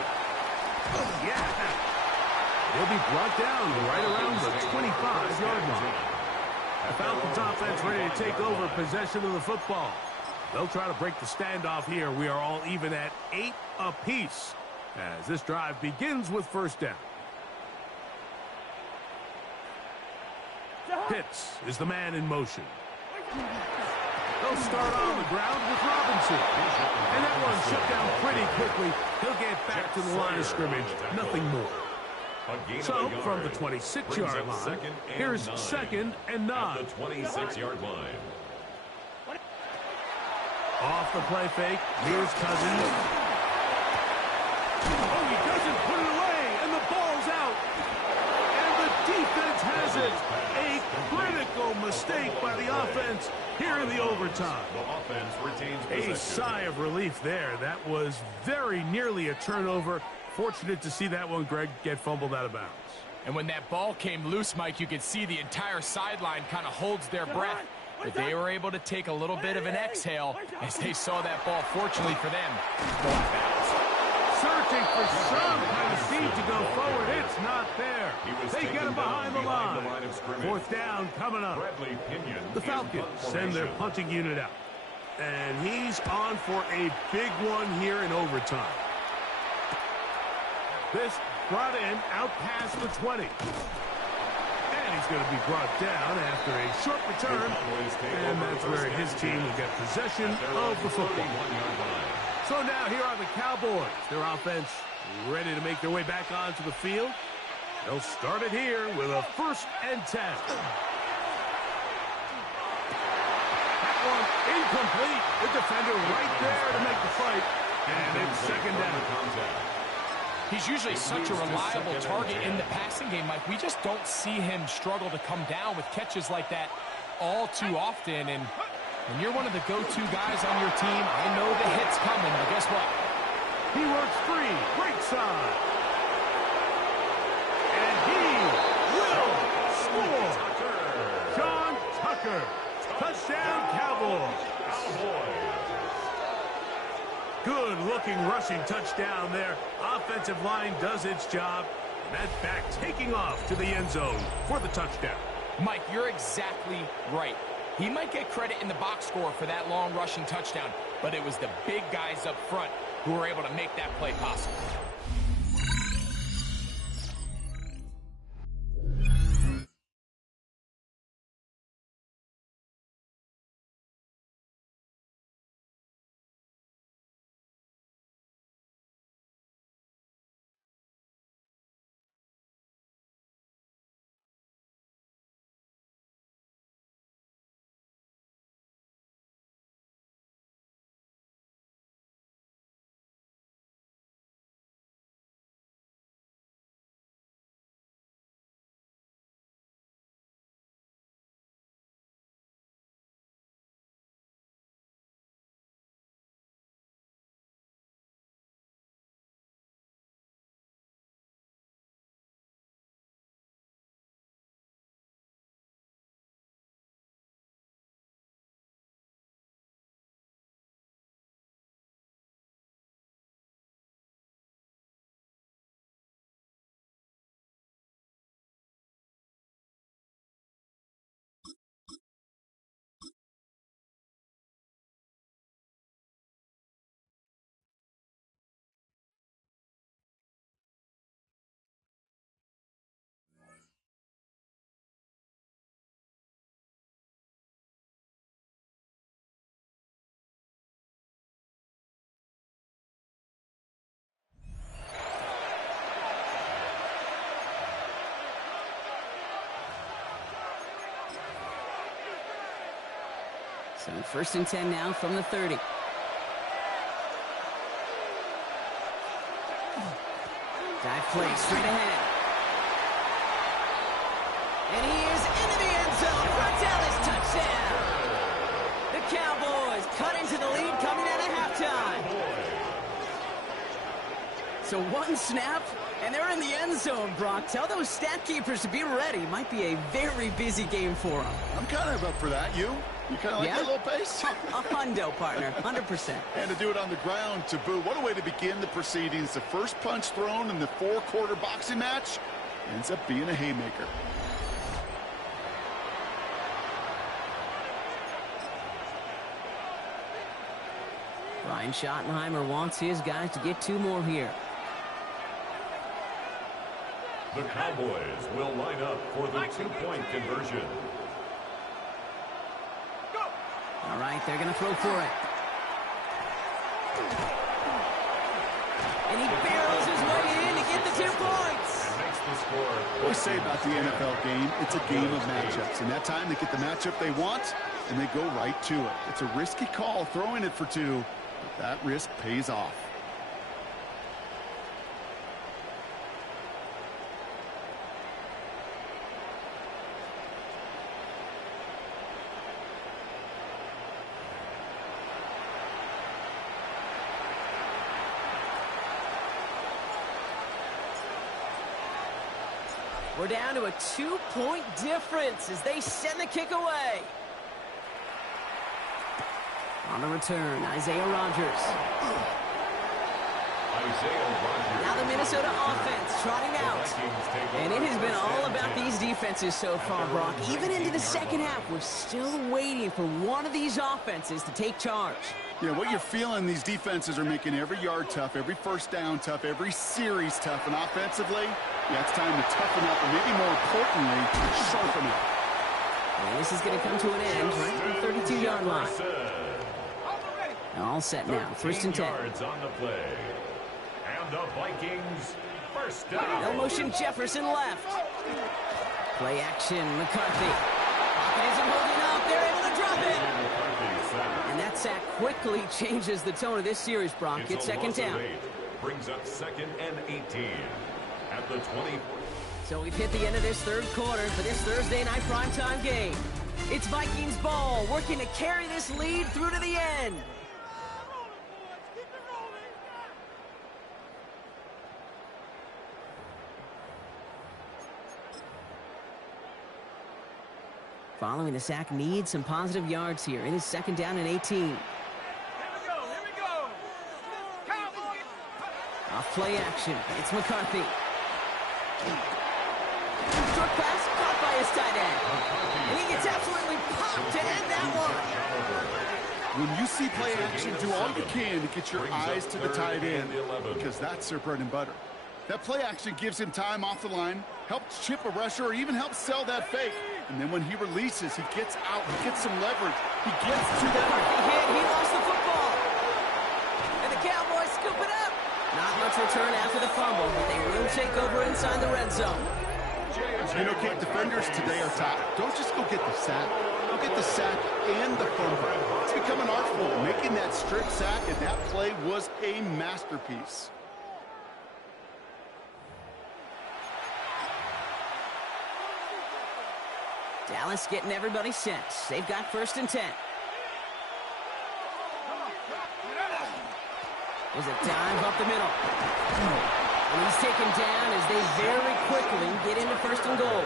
Yeah. He'll be brought down right around the 25-yard line. The Falcons offense ready to take over possession of the football. They'll try to break the standoff here. We are all even at 8 apiece as this drive begins with first down. Pitts is the man in motion. They'll start on the ground with Robinson. And that one shut down pretty quickly. He'll get back to the line of scrimmage. Nothing more. So, from the 26-yard line, here's 2nd and 9. At the 26-yard line. Off the play fake, here's Cousins. Oh, he doesn't put it away, and the ball's out. And the defense has it. A critical mistake by the offense here in the overtime. The offense retains possession. A sigh of relief there. That was very nearly a turnover. Fortunate to see that one, Greg, get fumbled out of bounds. And when that ball came loose, Mike, you could see the entire sideline kind of holds their breath. But they were able to take a little bit of an exhale as they saw that ball, fortunately for them, go off bounds. Searching for some kind of seed to go forward. It's not there. They get him behind the line. 4th down coming up. The Falcons send their punting unit out. And he's on for a big one here in overtime. This brought in out past the 20. And he's going to be brought down after a short return. And that's where his team will get possession of the football. So now here are the Cowboys. Their offense ready to make their way back onto the field. They'll start it here with a 1st and 10. That one incomplete. The defender right there to make the fight. And it's 2nd down. He's usually such a reliable target in the passing game, Mike. We just don't see him struggle to come down with catches like that all too often. And when you're one of the go-to guys on your team, I know the hit's coming, but guess what? He works free, right side. And he will score. John Tucker. Touchdown, Cowboys. Good-looking rushing touchdown there. Offensive line does its job. And that back taking off to the end zone for the touchdown. Mike, you're exactly right. He might get credit in the box score for that long rushing touchdown, but it was the big guys up front who were able to make that play possible. So 1st and 10 now from the 30. Dive play straight ahead. And he is into the end zone. Frontalis touchdown. The Cowboys cut into the lead coming out of halftime. So one snap, and they're in the end zone, Brock. Tell those stat keepers to be ready. Might be a very busy game for them. I'm kind of up for that. You kind of like that little pace? A hundo, partner, 100%. And to do it on the ground to boot. What a way to begin the proceedings. The first punch thrown in the 4-quarter boxing match ends up being a haymaker. Ryan Schottenheimer wants his guys to get 2 more here. The Cowboys will line up for the 2-point conversion. All right, they're going to throw for it. And he barrels his way in to get the 2 points. What we say about the NFL game, it's a game of matchups. And that time they get the matchup they want, and they go right to it. It's a risky call throwing it for 2, but that risk pays off. We're down to a 2-point difference as they send the kick away. On the return, Isaiah Rodgers. Now the Minnesota offense trotting out. And it has been all about these defenses so far, Brock. Even into the second half, we're still waiting for one of these offenses to take charge. Yeah, what you're feeling, these defenses are making every yard tough, every first down tough, every series tough. And offensively, yeah, it's time to toughen up, and maybe more importantly, sharpen up. And this is going to come to an end right at the 32-yard line. All set now, 1st and 10. On the play. And the Vikings, first down. No motion, Jefferson left. Play action, McCarthy. Pocket isn't holding up. They're able to drop it. And that sack quickly changes the tone of this series, Brock. It's 2nd down. Brings up 2nd and 18 at the 20. So we've hit the end of this 3rd quarter for this Thursday night primetime game. It's Vikings ball, working to carry this lead through to the end. Following the sack needs some positive yards here. It is 2nd down and 18. Here we go. Cowboys. Off play action. It's McCarthy. Short pass caught by his tight end. And he gets absolutely popped to end that one. When you see play action, do all you can to get your eyes to the tight end, because that's their bread and butter. That play action gives him time off the line, helps chip a rusher, or even helps sell that fake. And then when he releases, he gets out, he gets some leverage, he gets to that. He lost the football. And the Cowboys scoop it up. Not much return after the fumble, but they will take over inside the red zone. You know, Kate, defenders today are top. Don't just go get the sack. Go get the sack and the fumble. It's become an art form, making that strip sack, and that play was a masterpiece. Dallas getting everybody set. They've got 1st and 10. There's a dive up the middle. And he's taken down as they very quickly get into 1st and goal.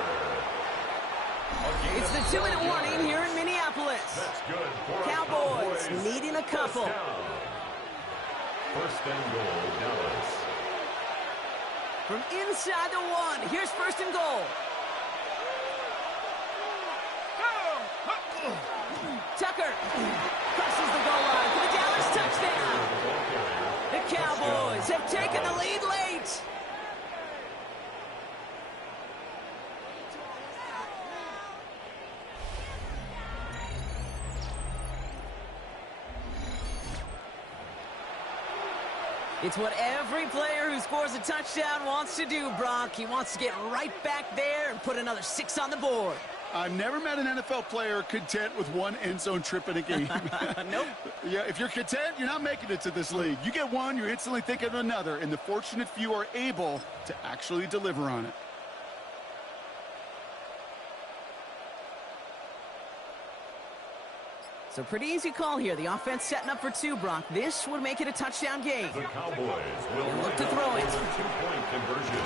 It's the 2-minute warning here in Minneapolis. Cowboys needing a couple. 1st and goal, Dallas. From inside the 1, here's 1st and goal. Tucker crosses the goal line for the Dallas touchdown. The Cowboys have taken the lead late. It's what every player who scores a touchdown wants to do, Brock. He wants to get right back there and put another 6 on the board. I've never met an NFL player content with one end zone trip in a game. Nope. Yeah, if you're content, you're not making it to this league. You get one, you're instantly thinking of another, and the fortunate few are able to actually deliver on it. So pretty easy call here. The offense setting up for 2, Brock. This would make it a touchdown game. The Cowboys will look to throw it. a two-point conversion.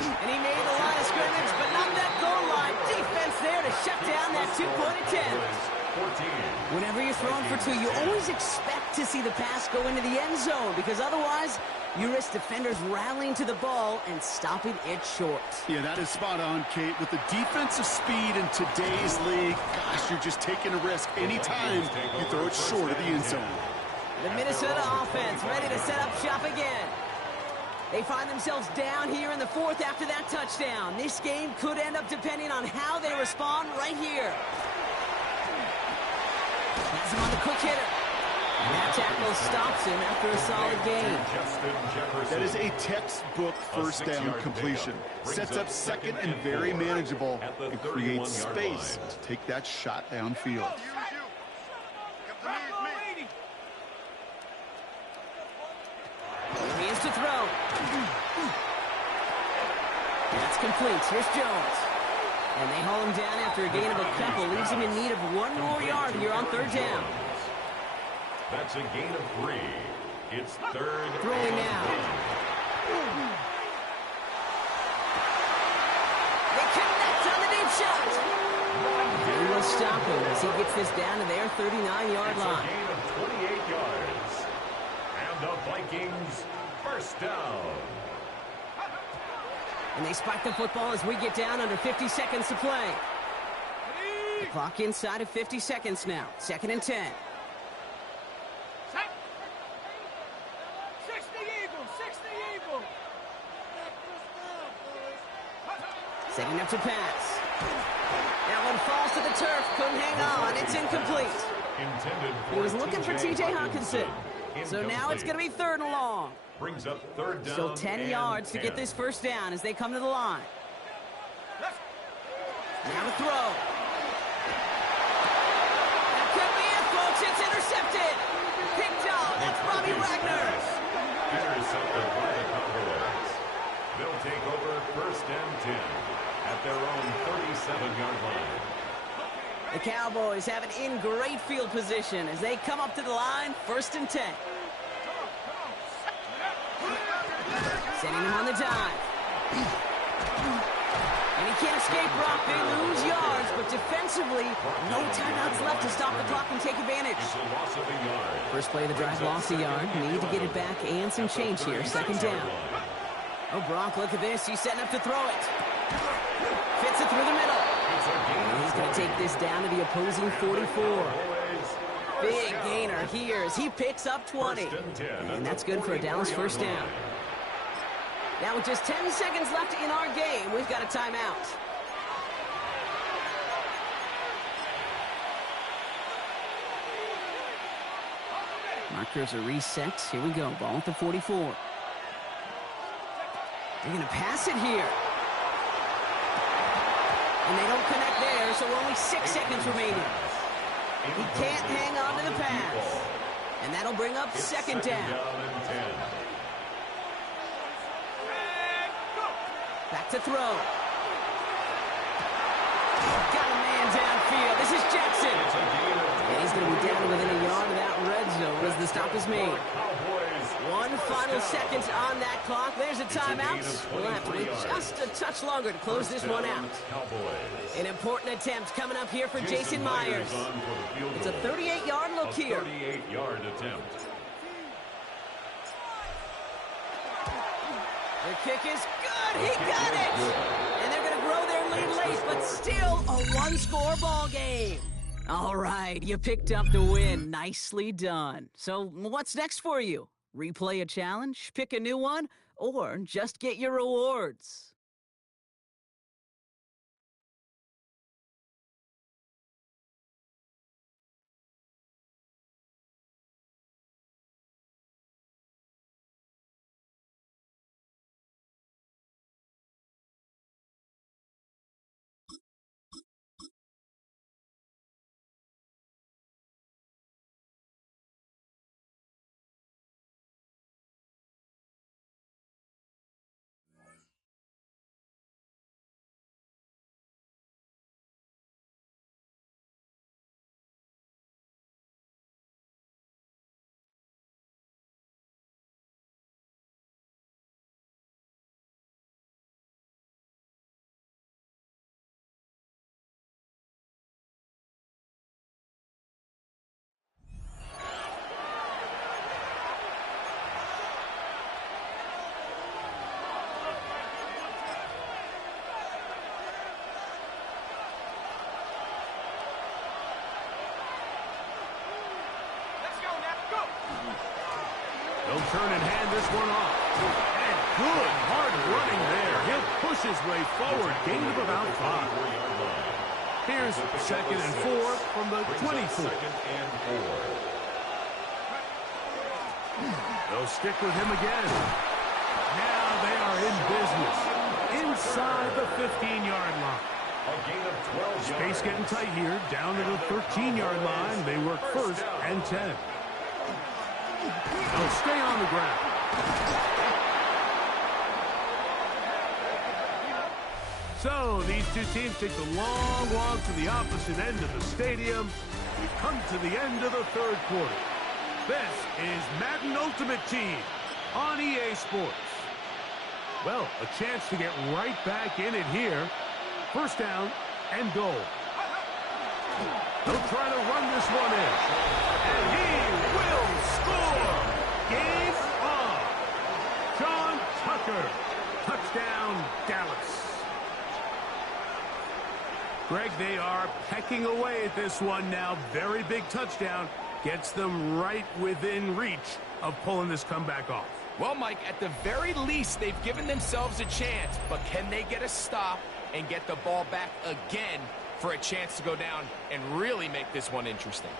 And he made the line of scrimmage, but not that goal line. Defense there to shut down that two-point attempt. 14. Whenever you're throwing for two, you always expect to see the pass go into the end zone because otherwise you risk defenders rallying to the ball and stopping it short. Yeah, that is spot on, Kate. With the defensive speed in today's league, gosh, you're just taking a risk anytime you throw it short of the end zone. The Minnesota offense ready to set up shop again. They find themselves down here in the fourth after that touchdown. This game could end up depending on how they respond right here. Has him on the quick hitter. And that tackle stops him after a solid gain. That is a textbook first down completion. Sets up second and very manageable and creates space to take that shot downfield. He is to throw. That's complete. Here's Jones. And they haul him down after a gain of a couple. Leaves him in need of one more yard here on third down. That's a gain of 3. It's third. Throwing now. They connect on the deep shot. They will stop him as he gets this down to their 39-yard line. It's a gain of 28 yards. And the Vikings first down. And they spike the football as we get down under 50 seconds to play. The clock inside of 50 seconds now. Second and 10. 60 Eagle. Setting up to pass. That one falls to the turf. Couldn't hang on. It's incomplete. He was looking for T.J. Hawkinson. So now it's going to be third and long. Brings up third down. Still 10 yards to get this first down as they come to the line. Now the throw. That could be it, folks. It's intercepted. Picked off. That's Robbie Wagner. Intercepted by the Cowboys. They'll take over first and 10 at their own 37-yard line. The Cowboys have it in great field position as they come up to the line, first and 10. Sending him on the dive. And he can't escape, Brock. They lose yards, but defensively, no timeouts left to stop the clock and take advantage. It's a loss of a yard. First play of the drive, lost a yard. Need to get it back and some change here. Second down. Oh, Brock, look at this. He's setting up to throw it. Fits it through the middle. And he's going to take this down to the opposing 44. Big gainer here as he picks up 20. And that's good for a Dallas first down. Now with just 10 seconds left in our game, we've got a timeout. Markers are reset. Here we go. Ball at the 44. They're going to pass it here. And they don't connect there, so only 6 seconds remaining. He can't hang on to the pass. And that'll bring up second down. Back to throw. Got a man downfield. This is Jackson. And he's going to be down within a yard of that red zone as the stop is made. One final second on that clock. There's a timeout. We'll have to wait just a touch longer to close this one out. An important attempt coming up here for Jason Myers. It's a 38-yard look here. 38-yard attempt. The kick is good. He got it. And they're going to grow their lead late, but still a one-score ball game. All right, you picked up the win. Nicely done. So what's next for you? Replay a challenge, pick a new one, or just get your rewards? He'll turn and hand this one off. And good, hard running there. He'll push his way forward. Gain of about 5. Here's 2nd and 4 from the 24. They'll stick with him again. Now they are in business. Inside the 15-yard line. A gain of 12 Space getting tight here. Down to the 13-yard line. They work 1st and 10. They'll stay on the ground. So these two teams take the long walk to the opposite end of the stadium. We've come to the end of the 3rd quarter. This is Madden Ultimate Team on EA Sports. Well, a chance to get right back in it here. 1st down and goal. They'll try to run this one in. And he will score. Game on. John Tucker. Touchdown, Dallas. Greg, they are pecking away at this one now. Very big touchdown. Gets them right within reach of pulling this comeback off. Well, Mike, at the very least, they've given themselves a chance. But can they get a stop and get the ball back again for a chance to go down and really make this one interesting?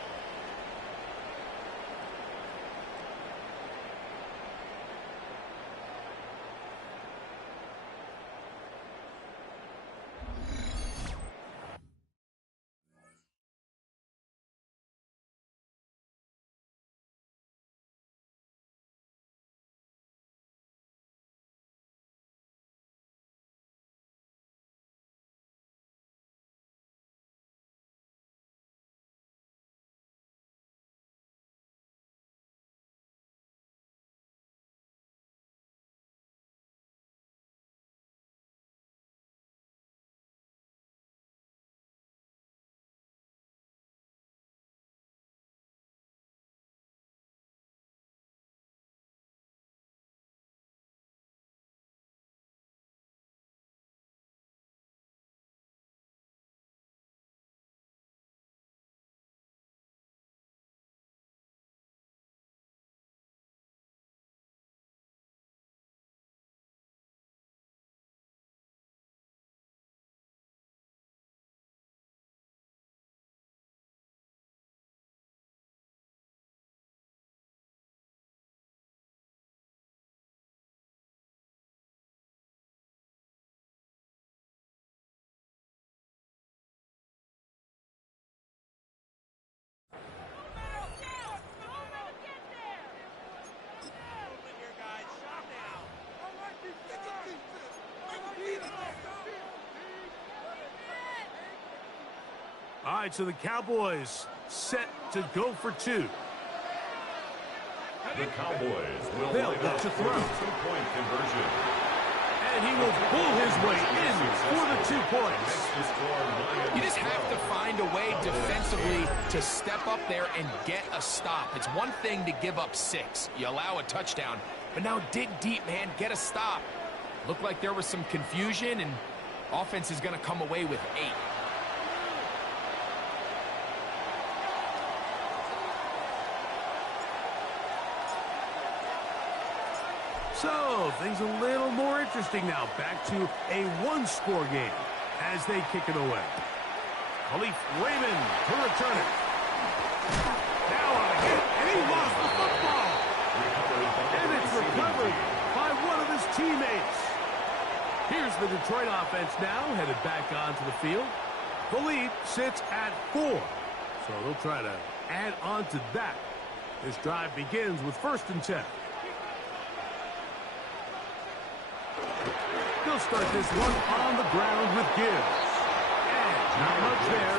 All right, so the Cowboys set to go for 2. The Cowboys will They'll line look up to for throw. a 2-point conversion. And he will pull his way in for the 2 points. You just have to find a way defensively to step up there and get a stop. It's one thing to give up 6. You allow a touchdown. But now dig deep, man. Get a stop. Looked like there was some confusion, and offense is going to come away with 8. So, things a little more interesting now. Back to a 1-score game as they kick it away. Khalif Raymond to return it. Now on a hit, and he lost the football. And it's recovered by one of his teammates. Here's the Detroit offense now, headed back onto the field. The lead sits at 4. So they'll try to add on to that. This drive begins with 1st and 10. They'll start this one on the ground with Gibbs. And not much there.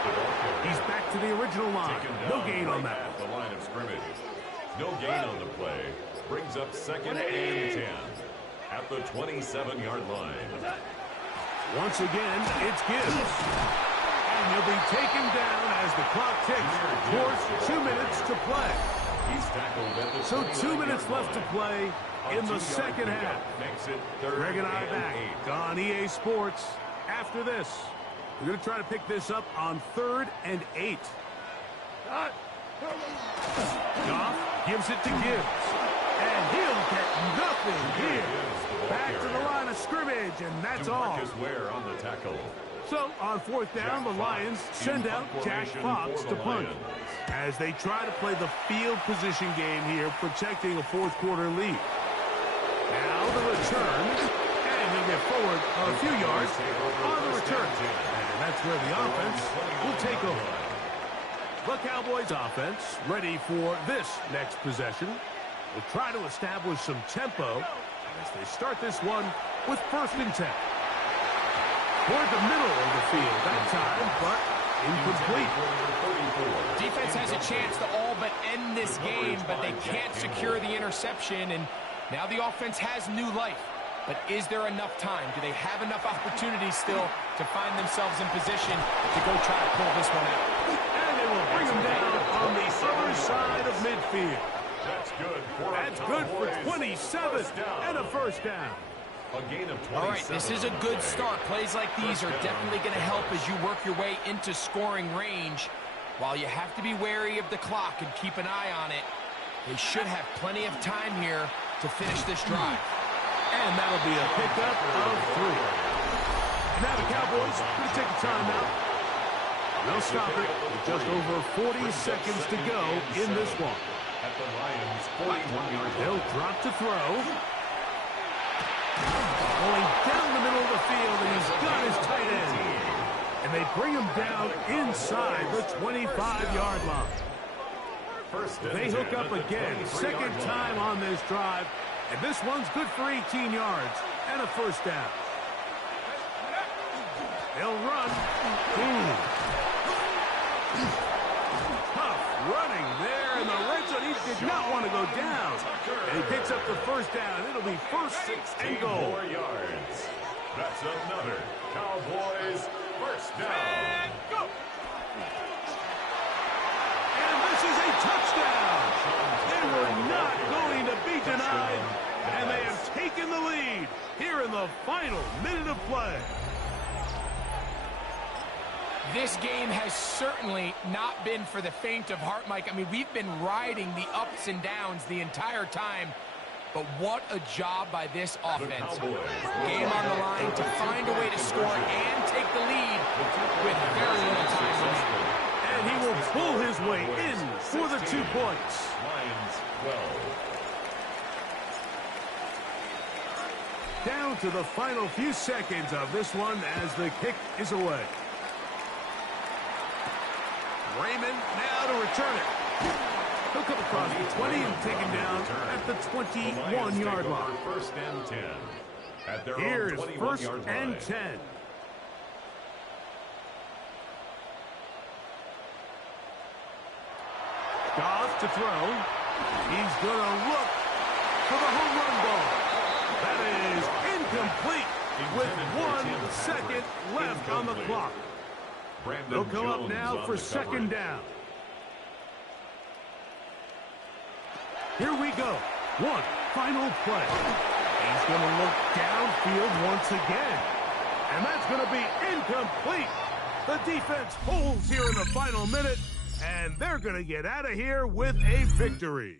He's back to the original line. No gain on that. At the line of scrimmage. No gain on the play. Brings up 2nd and 10 at the 27-yard line. Once again, it's Gibbs. And he'll be taken down as the clock ticks towards 2 minutes to play. He's tackled at the So 2 minutes left to play in the second half. Makes it 3rd Greg and I and back 8. on EA Sports after this. We're going to try to pick this up on 3rd and 8. Goff gives it to Gibbs. And he'll scrimmage, and that's To all. Marcus Ware on the tackle. So, on fourth down, the Lions send out Jack Fox to punt as they try to play the field position game here, protecting a fourth-quarter lead. Now the return, and he'll get forward a few yards on the return. And that's where the offense will take over. The Cowboys offense ready for this next possession. Will try to establish some tempo as they start this one with 1st and 10. Toward the middle of the field that time, but incomplete. Defense has a chance to all but end this game, but they can't secure the interception, and now the offense has new life. But is there enough time? Do they have enough opportunities still to find themselves in position to go try to pull this one out? And it will bring them down on the other side of midfield. That's good for 27 and a 1st down. A gain of 27. All right, this is a good start. Plays like these are definitely going to help as you work your way into scoring range. While you have to be wary of the clock and keep an eye on it, they should have plenty of time here to finish this drive. And that'll be a pickup of 3. Now the Cowboys going to take a timeout. They'll stop it with just over 40 seconds to go in this one. At the Lions' 41-yard line. They'll drop to throw. Going down the middle of the field, and he's got his tight end. And they bring him down inside the 25-yard line. They hook up again, 2nd time on this drive, and this one's good for 18 yards and a 1st down. They'll run. Tough running there in the red zone. He did not want to go down. And he picks up the 1st down. It'll be 1st and goal. 4 yards. That's another Cowboys 1st down. And this is a touchdown. They were not going to be denied. And they have taken the lead here in the final minute of play. This game has certainly not been for the faint of heart, Mike. I mean, we've been riding the ups and downs the entire time, but what a job by this offense. Game on the line to find a way to score and take the lead with very little time remaining. And he will pull his way in for the 2 points. Lions 12. Down to the final few seconds of this one as the kick is away. Raymond now to return it. He'll come across the 20 and taken down at the 21-yard line. 1st and 10. At their Here's own 1st and 10. Goff to throw. He's going to look for the home run ball. That is incomplete with 1 second left on the clock. They'll come up now for 2nd down. Here we go. One final play. He's going to look downfield once again. And that's going to be incomplete. The defense holds here in the final minute, and they're going to get out of here with a victory.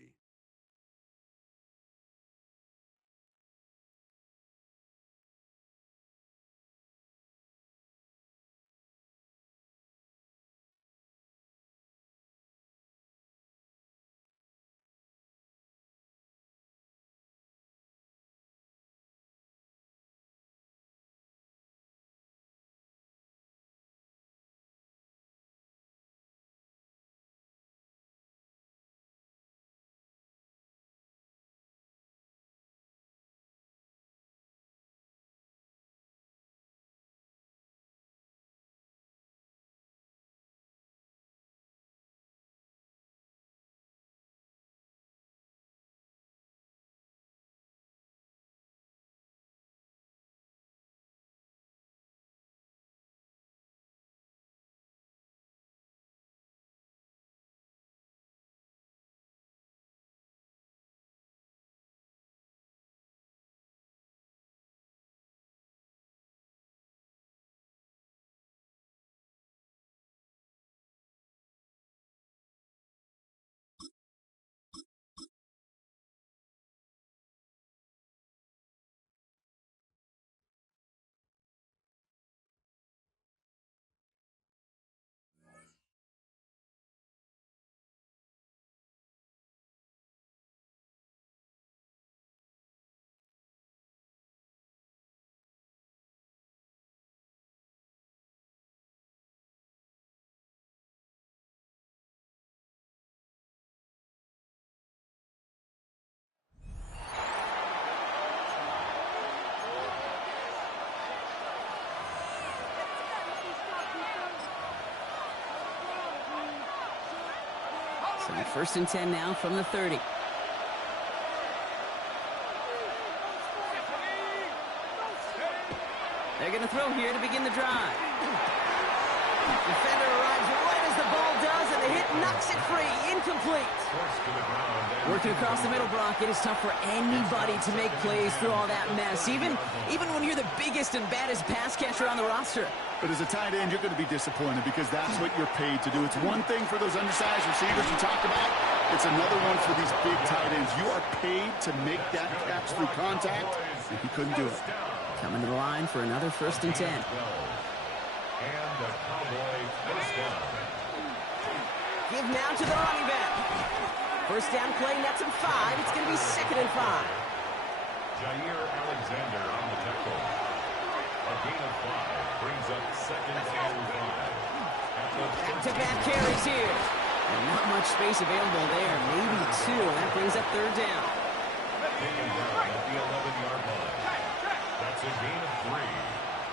So first and 10 now from the 30. They're going to throw here to begin the drive. Defender arrives right as the ball does, and the hit knocks it free. Incomplete. Working across the middle, Brock, it is tough for anybody to make plays through all that mess, even when you're the biggest and baddest pass catcher on the roster. But as a tight end, you're going to be disappointed because that's what you're paid to do. It's one thing for those undersized receivers you talked about. It's another one for these big tight ends. You are paid to make that catch through contact, and he couldn't do it. Coming to the line for another first and 10. And the Cowboy first down. Give now to the running back. First down play, nets him 5. It's going to be 2nd and 5. Jair Alexander on the tackle. A gain of 5 brings up 2nd and 5. Back-to-back carries here. And not much space available there. Maybe 2. That brings up 3rd down. Taken down at the 11-yard line. That's a gain of 3.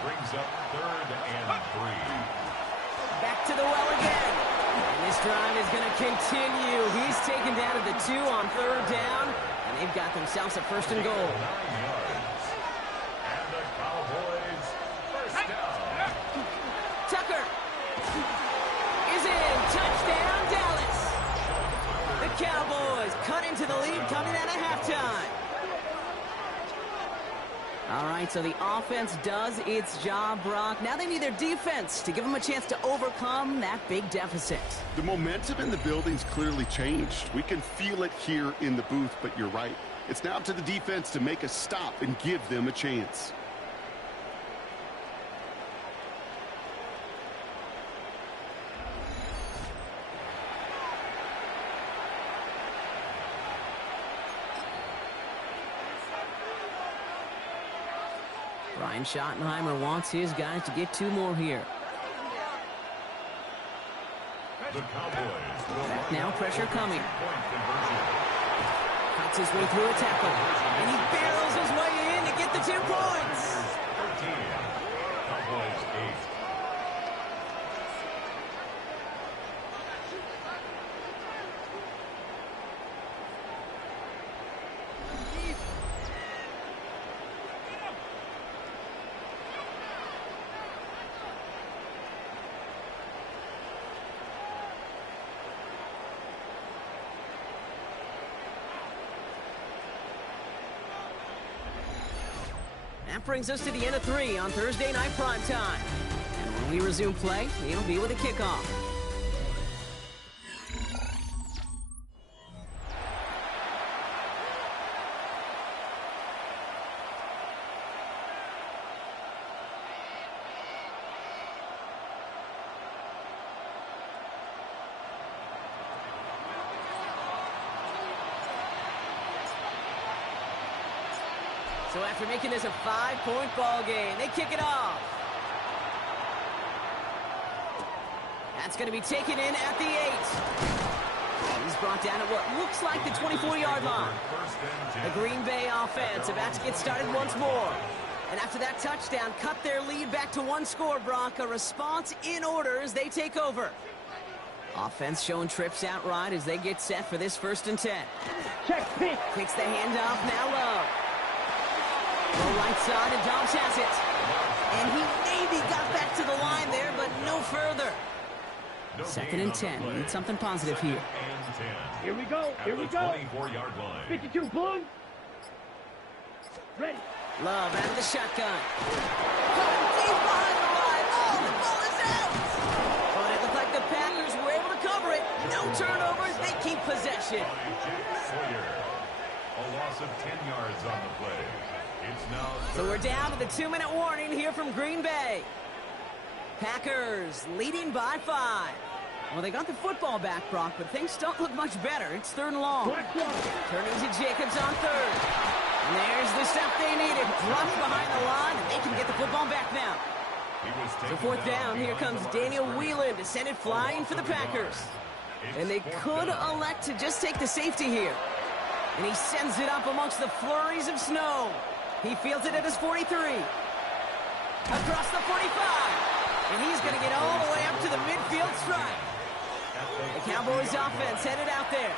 Brings up 3rd and 3. Back to the well again. And this drive is going to continue. He's taken down at the 2 on 3rd down. And they've got themselves a 1st and goal. 9 yards. And the Cowboys first down. Tucker is in. Touchdown, Dallas. The Cowboys cut into the lead coming out of halftime. All right, so the offense does its job, Brock. Now they need their defense to give them a chance to overcome that big deficit. The momentum in the building's clearly changed. We can feel it here in the booth, but you're right. It's now up to the defense to make a stop and give them a chance. Brian Schottenheimer wants his guys to get 2 more here. The Cowboys Back now, pressure coming. Cuts his way through a tackle. And he barrels his way in to get the 2 points. 13. Cowboys 8. That brings us to the end of 3 on Thursday Night Primetime. And when we resume play, it'll be with a kickoff. So after making this a 5-point ball game, they kick it off. That's going to be taken in at the 8. He's brought down at what looks like the 24-yard line. The Green Bay offense about to get started once more. And after that touchdown, cut their lead back to 1 score, Brock. A response in order as they take over. Offense showing trips out right as they get set for this 1st and 10. Check, pick. Takes the handoff now low. Go right side, and Dobbs has it. And he maybe got back to the line there, but no further. 2nd and 10. Need something positive here. Here we go. Here we go. 24-yard line. 52, boom. Ready. Love out of the shotgun. Going deep behind the line. Oh, the ball is out. But it looked like the Packers were able to cover it. No turnovers. They keep possession. Sawyer. A loss of 10 yards on the play. It's now So we're down to the 2-minute warning here from Green Bay. Packers leading by 5. Well, they got the football back, Brock, but things don't look much better. It's 3rd and long. Turning to Jacobs on 3rd. And there's the stuff they needed. Dropped behind the line, and they can get the football back now. So 4th down, here comes Daniel Whelan to send it flying for the Packers. And they could elect to just take the safety here. And he sends it up amongst the flurries of snow. He fields it at his 43. Across the 45. And he's going to get all the way up to the midfield stripe. The Cowboys offense headed out there.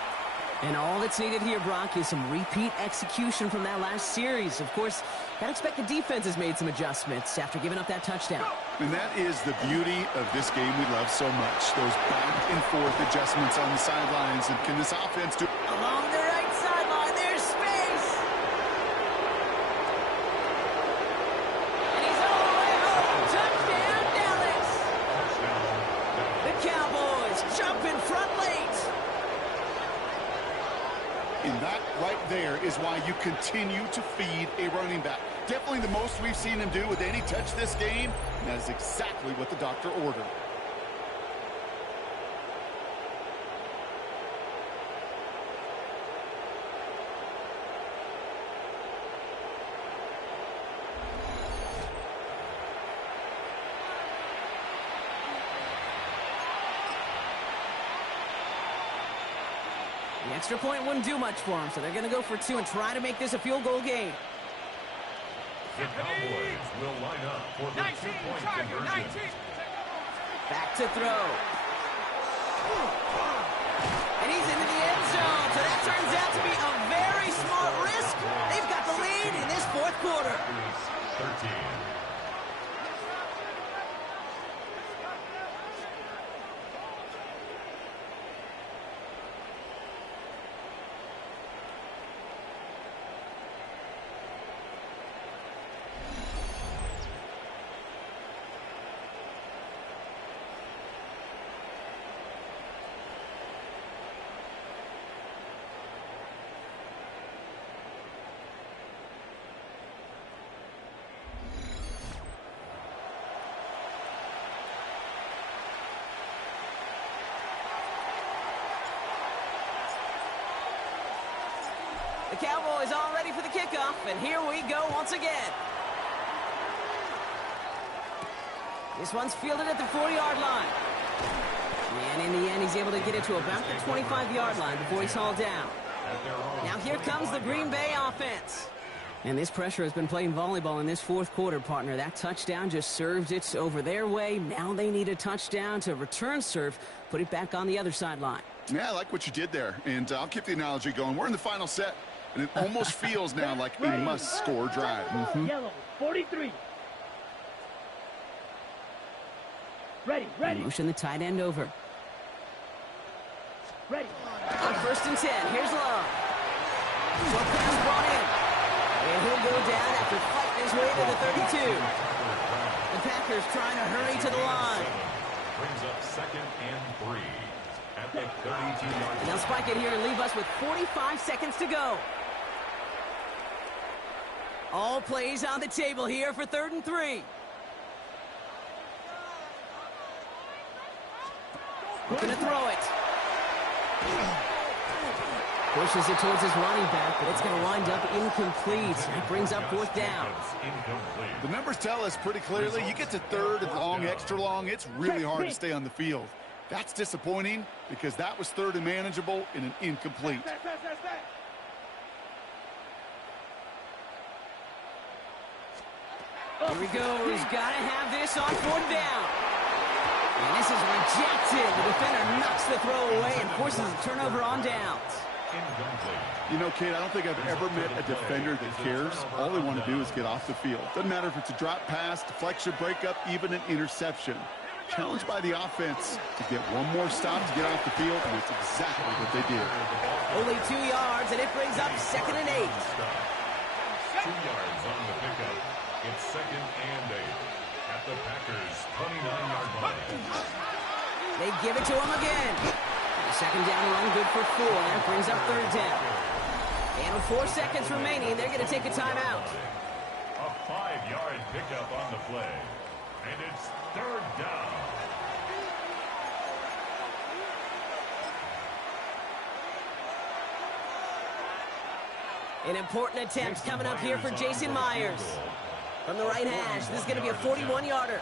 And all that's needed here, Brock, is some repeat execution from that last series. Of course, I'd expect the defense has made some adjustments after giving up that touchdown. And that is the beauty of this game we love so much. Those back and forth adjustments on the sidelines. And can this offense do... Along the right sideline, there's space. And he's all the way home. Touchdown, Dallas. The Cowboys jump in front late. And that right there is why you continue to feed a running back. Definitely the most we've seen him do with any touch this game. And that is exactly what the doctor ordered. The extra point wouldn't do much for them, so they're going to go for 2 and try to make this a field goal game. The Cowboys will line up for the 2-point conversion. Back to throw. And he's into the end zone, so that turns out to be a very smart risk. They've got the lead in this fourth quarter. 13. The Cowboys all ready for the kickoff, and here we go once again. This one's fielded at the 40-yard line. And in the end, he's able to get it to about the 25-yard line before he's hauled down. Now here comes the Green Bay offense. And this pressure has been playing volleyball in this fourth quarter, partner. That touchdown just served it over their way. Now they need a touchdown to return serve, put it back on the other sideline. Yeah, I like what you did there. And I'll keep the analogy going. We're in the final set. And it almost feels now like a must-score drive. Yellow, 43. Ready. Motion the tight end over. Ready. On 1st and 10, here's Love. Short pass brought in. And he'll go down after fighting his way to the 32. The Packers trying to hurry to the line. Brings up 2nd and 3 at the 32-yard line. They'll spike it here and leave us with 45 seconds to go. All plays on the table here for 3rd and 3. Looking to throw it. Pushes it towards his running back, but it's going to wind up incomplete. That brings up 4th down. The numbers tell us pretty clearly, you get to 3rd and long, extra long, it's really hard to stay on the field. That's disappointing because that was 3rd and manageable in an incomplete. Here we go. He's got to have this on 4th down. And this is rejected. The defender knocks the throw away and forces a turnover on downs. You know, Kate, I don't think I've ever met a defender that cares. All they want to do is get off the field. Doesn't matter if it's a drop pass, deflection, breakup, even an interception. Challenged by the offense to get one more stop to get off the field, and it's exactly what they did. Only 2 yards, and it brings up 2nd and 8. 2 yards on the pickup. It's 2nd and 8 at the Packers' 29-yard line. They give it to him again. The 2nd down run good for 4. That brings up 3rd down. And with 4 seconds remaining, they're going to take a timeout. A 5-yard pickup on the play. And it's 3rd down. An important attempt coming up here for Jason Myers. From the right hash, this is going to be a 41-yarder.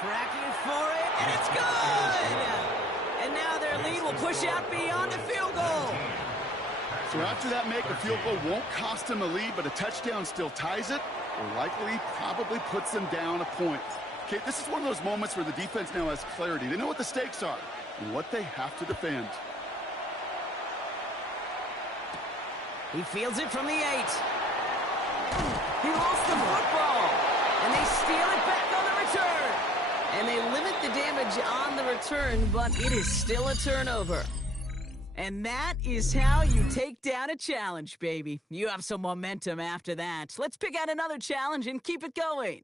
Cracking for it, and it's good! And now their lead will push out beyond the field goal. So after that make, a field goal won't cost them a lead, but a touchdown still ties it. will likely probably puts them down a point. Okay, this is one of those moments where the defense now has clarity. They know what the stakes are and what they have to defend. He fields it from the 8. He lost the football. And they steal it back on the return. And they limit the damage on the return, but it is still a turnover. And that is how you take down a challenge, baby. You have some momentum after that. Let's pick out another challenge and keep it going.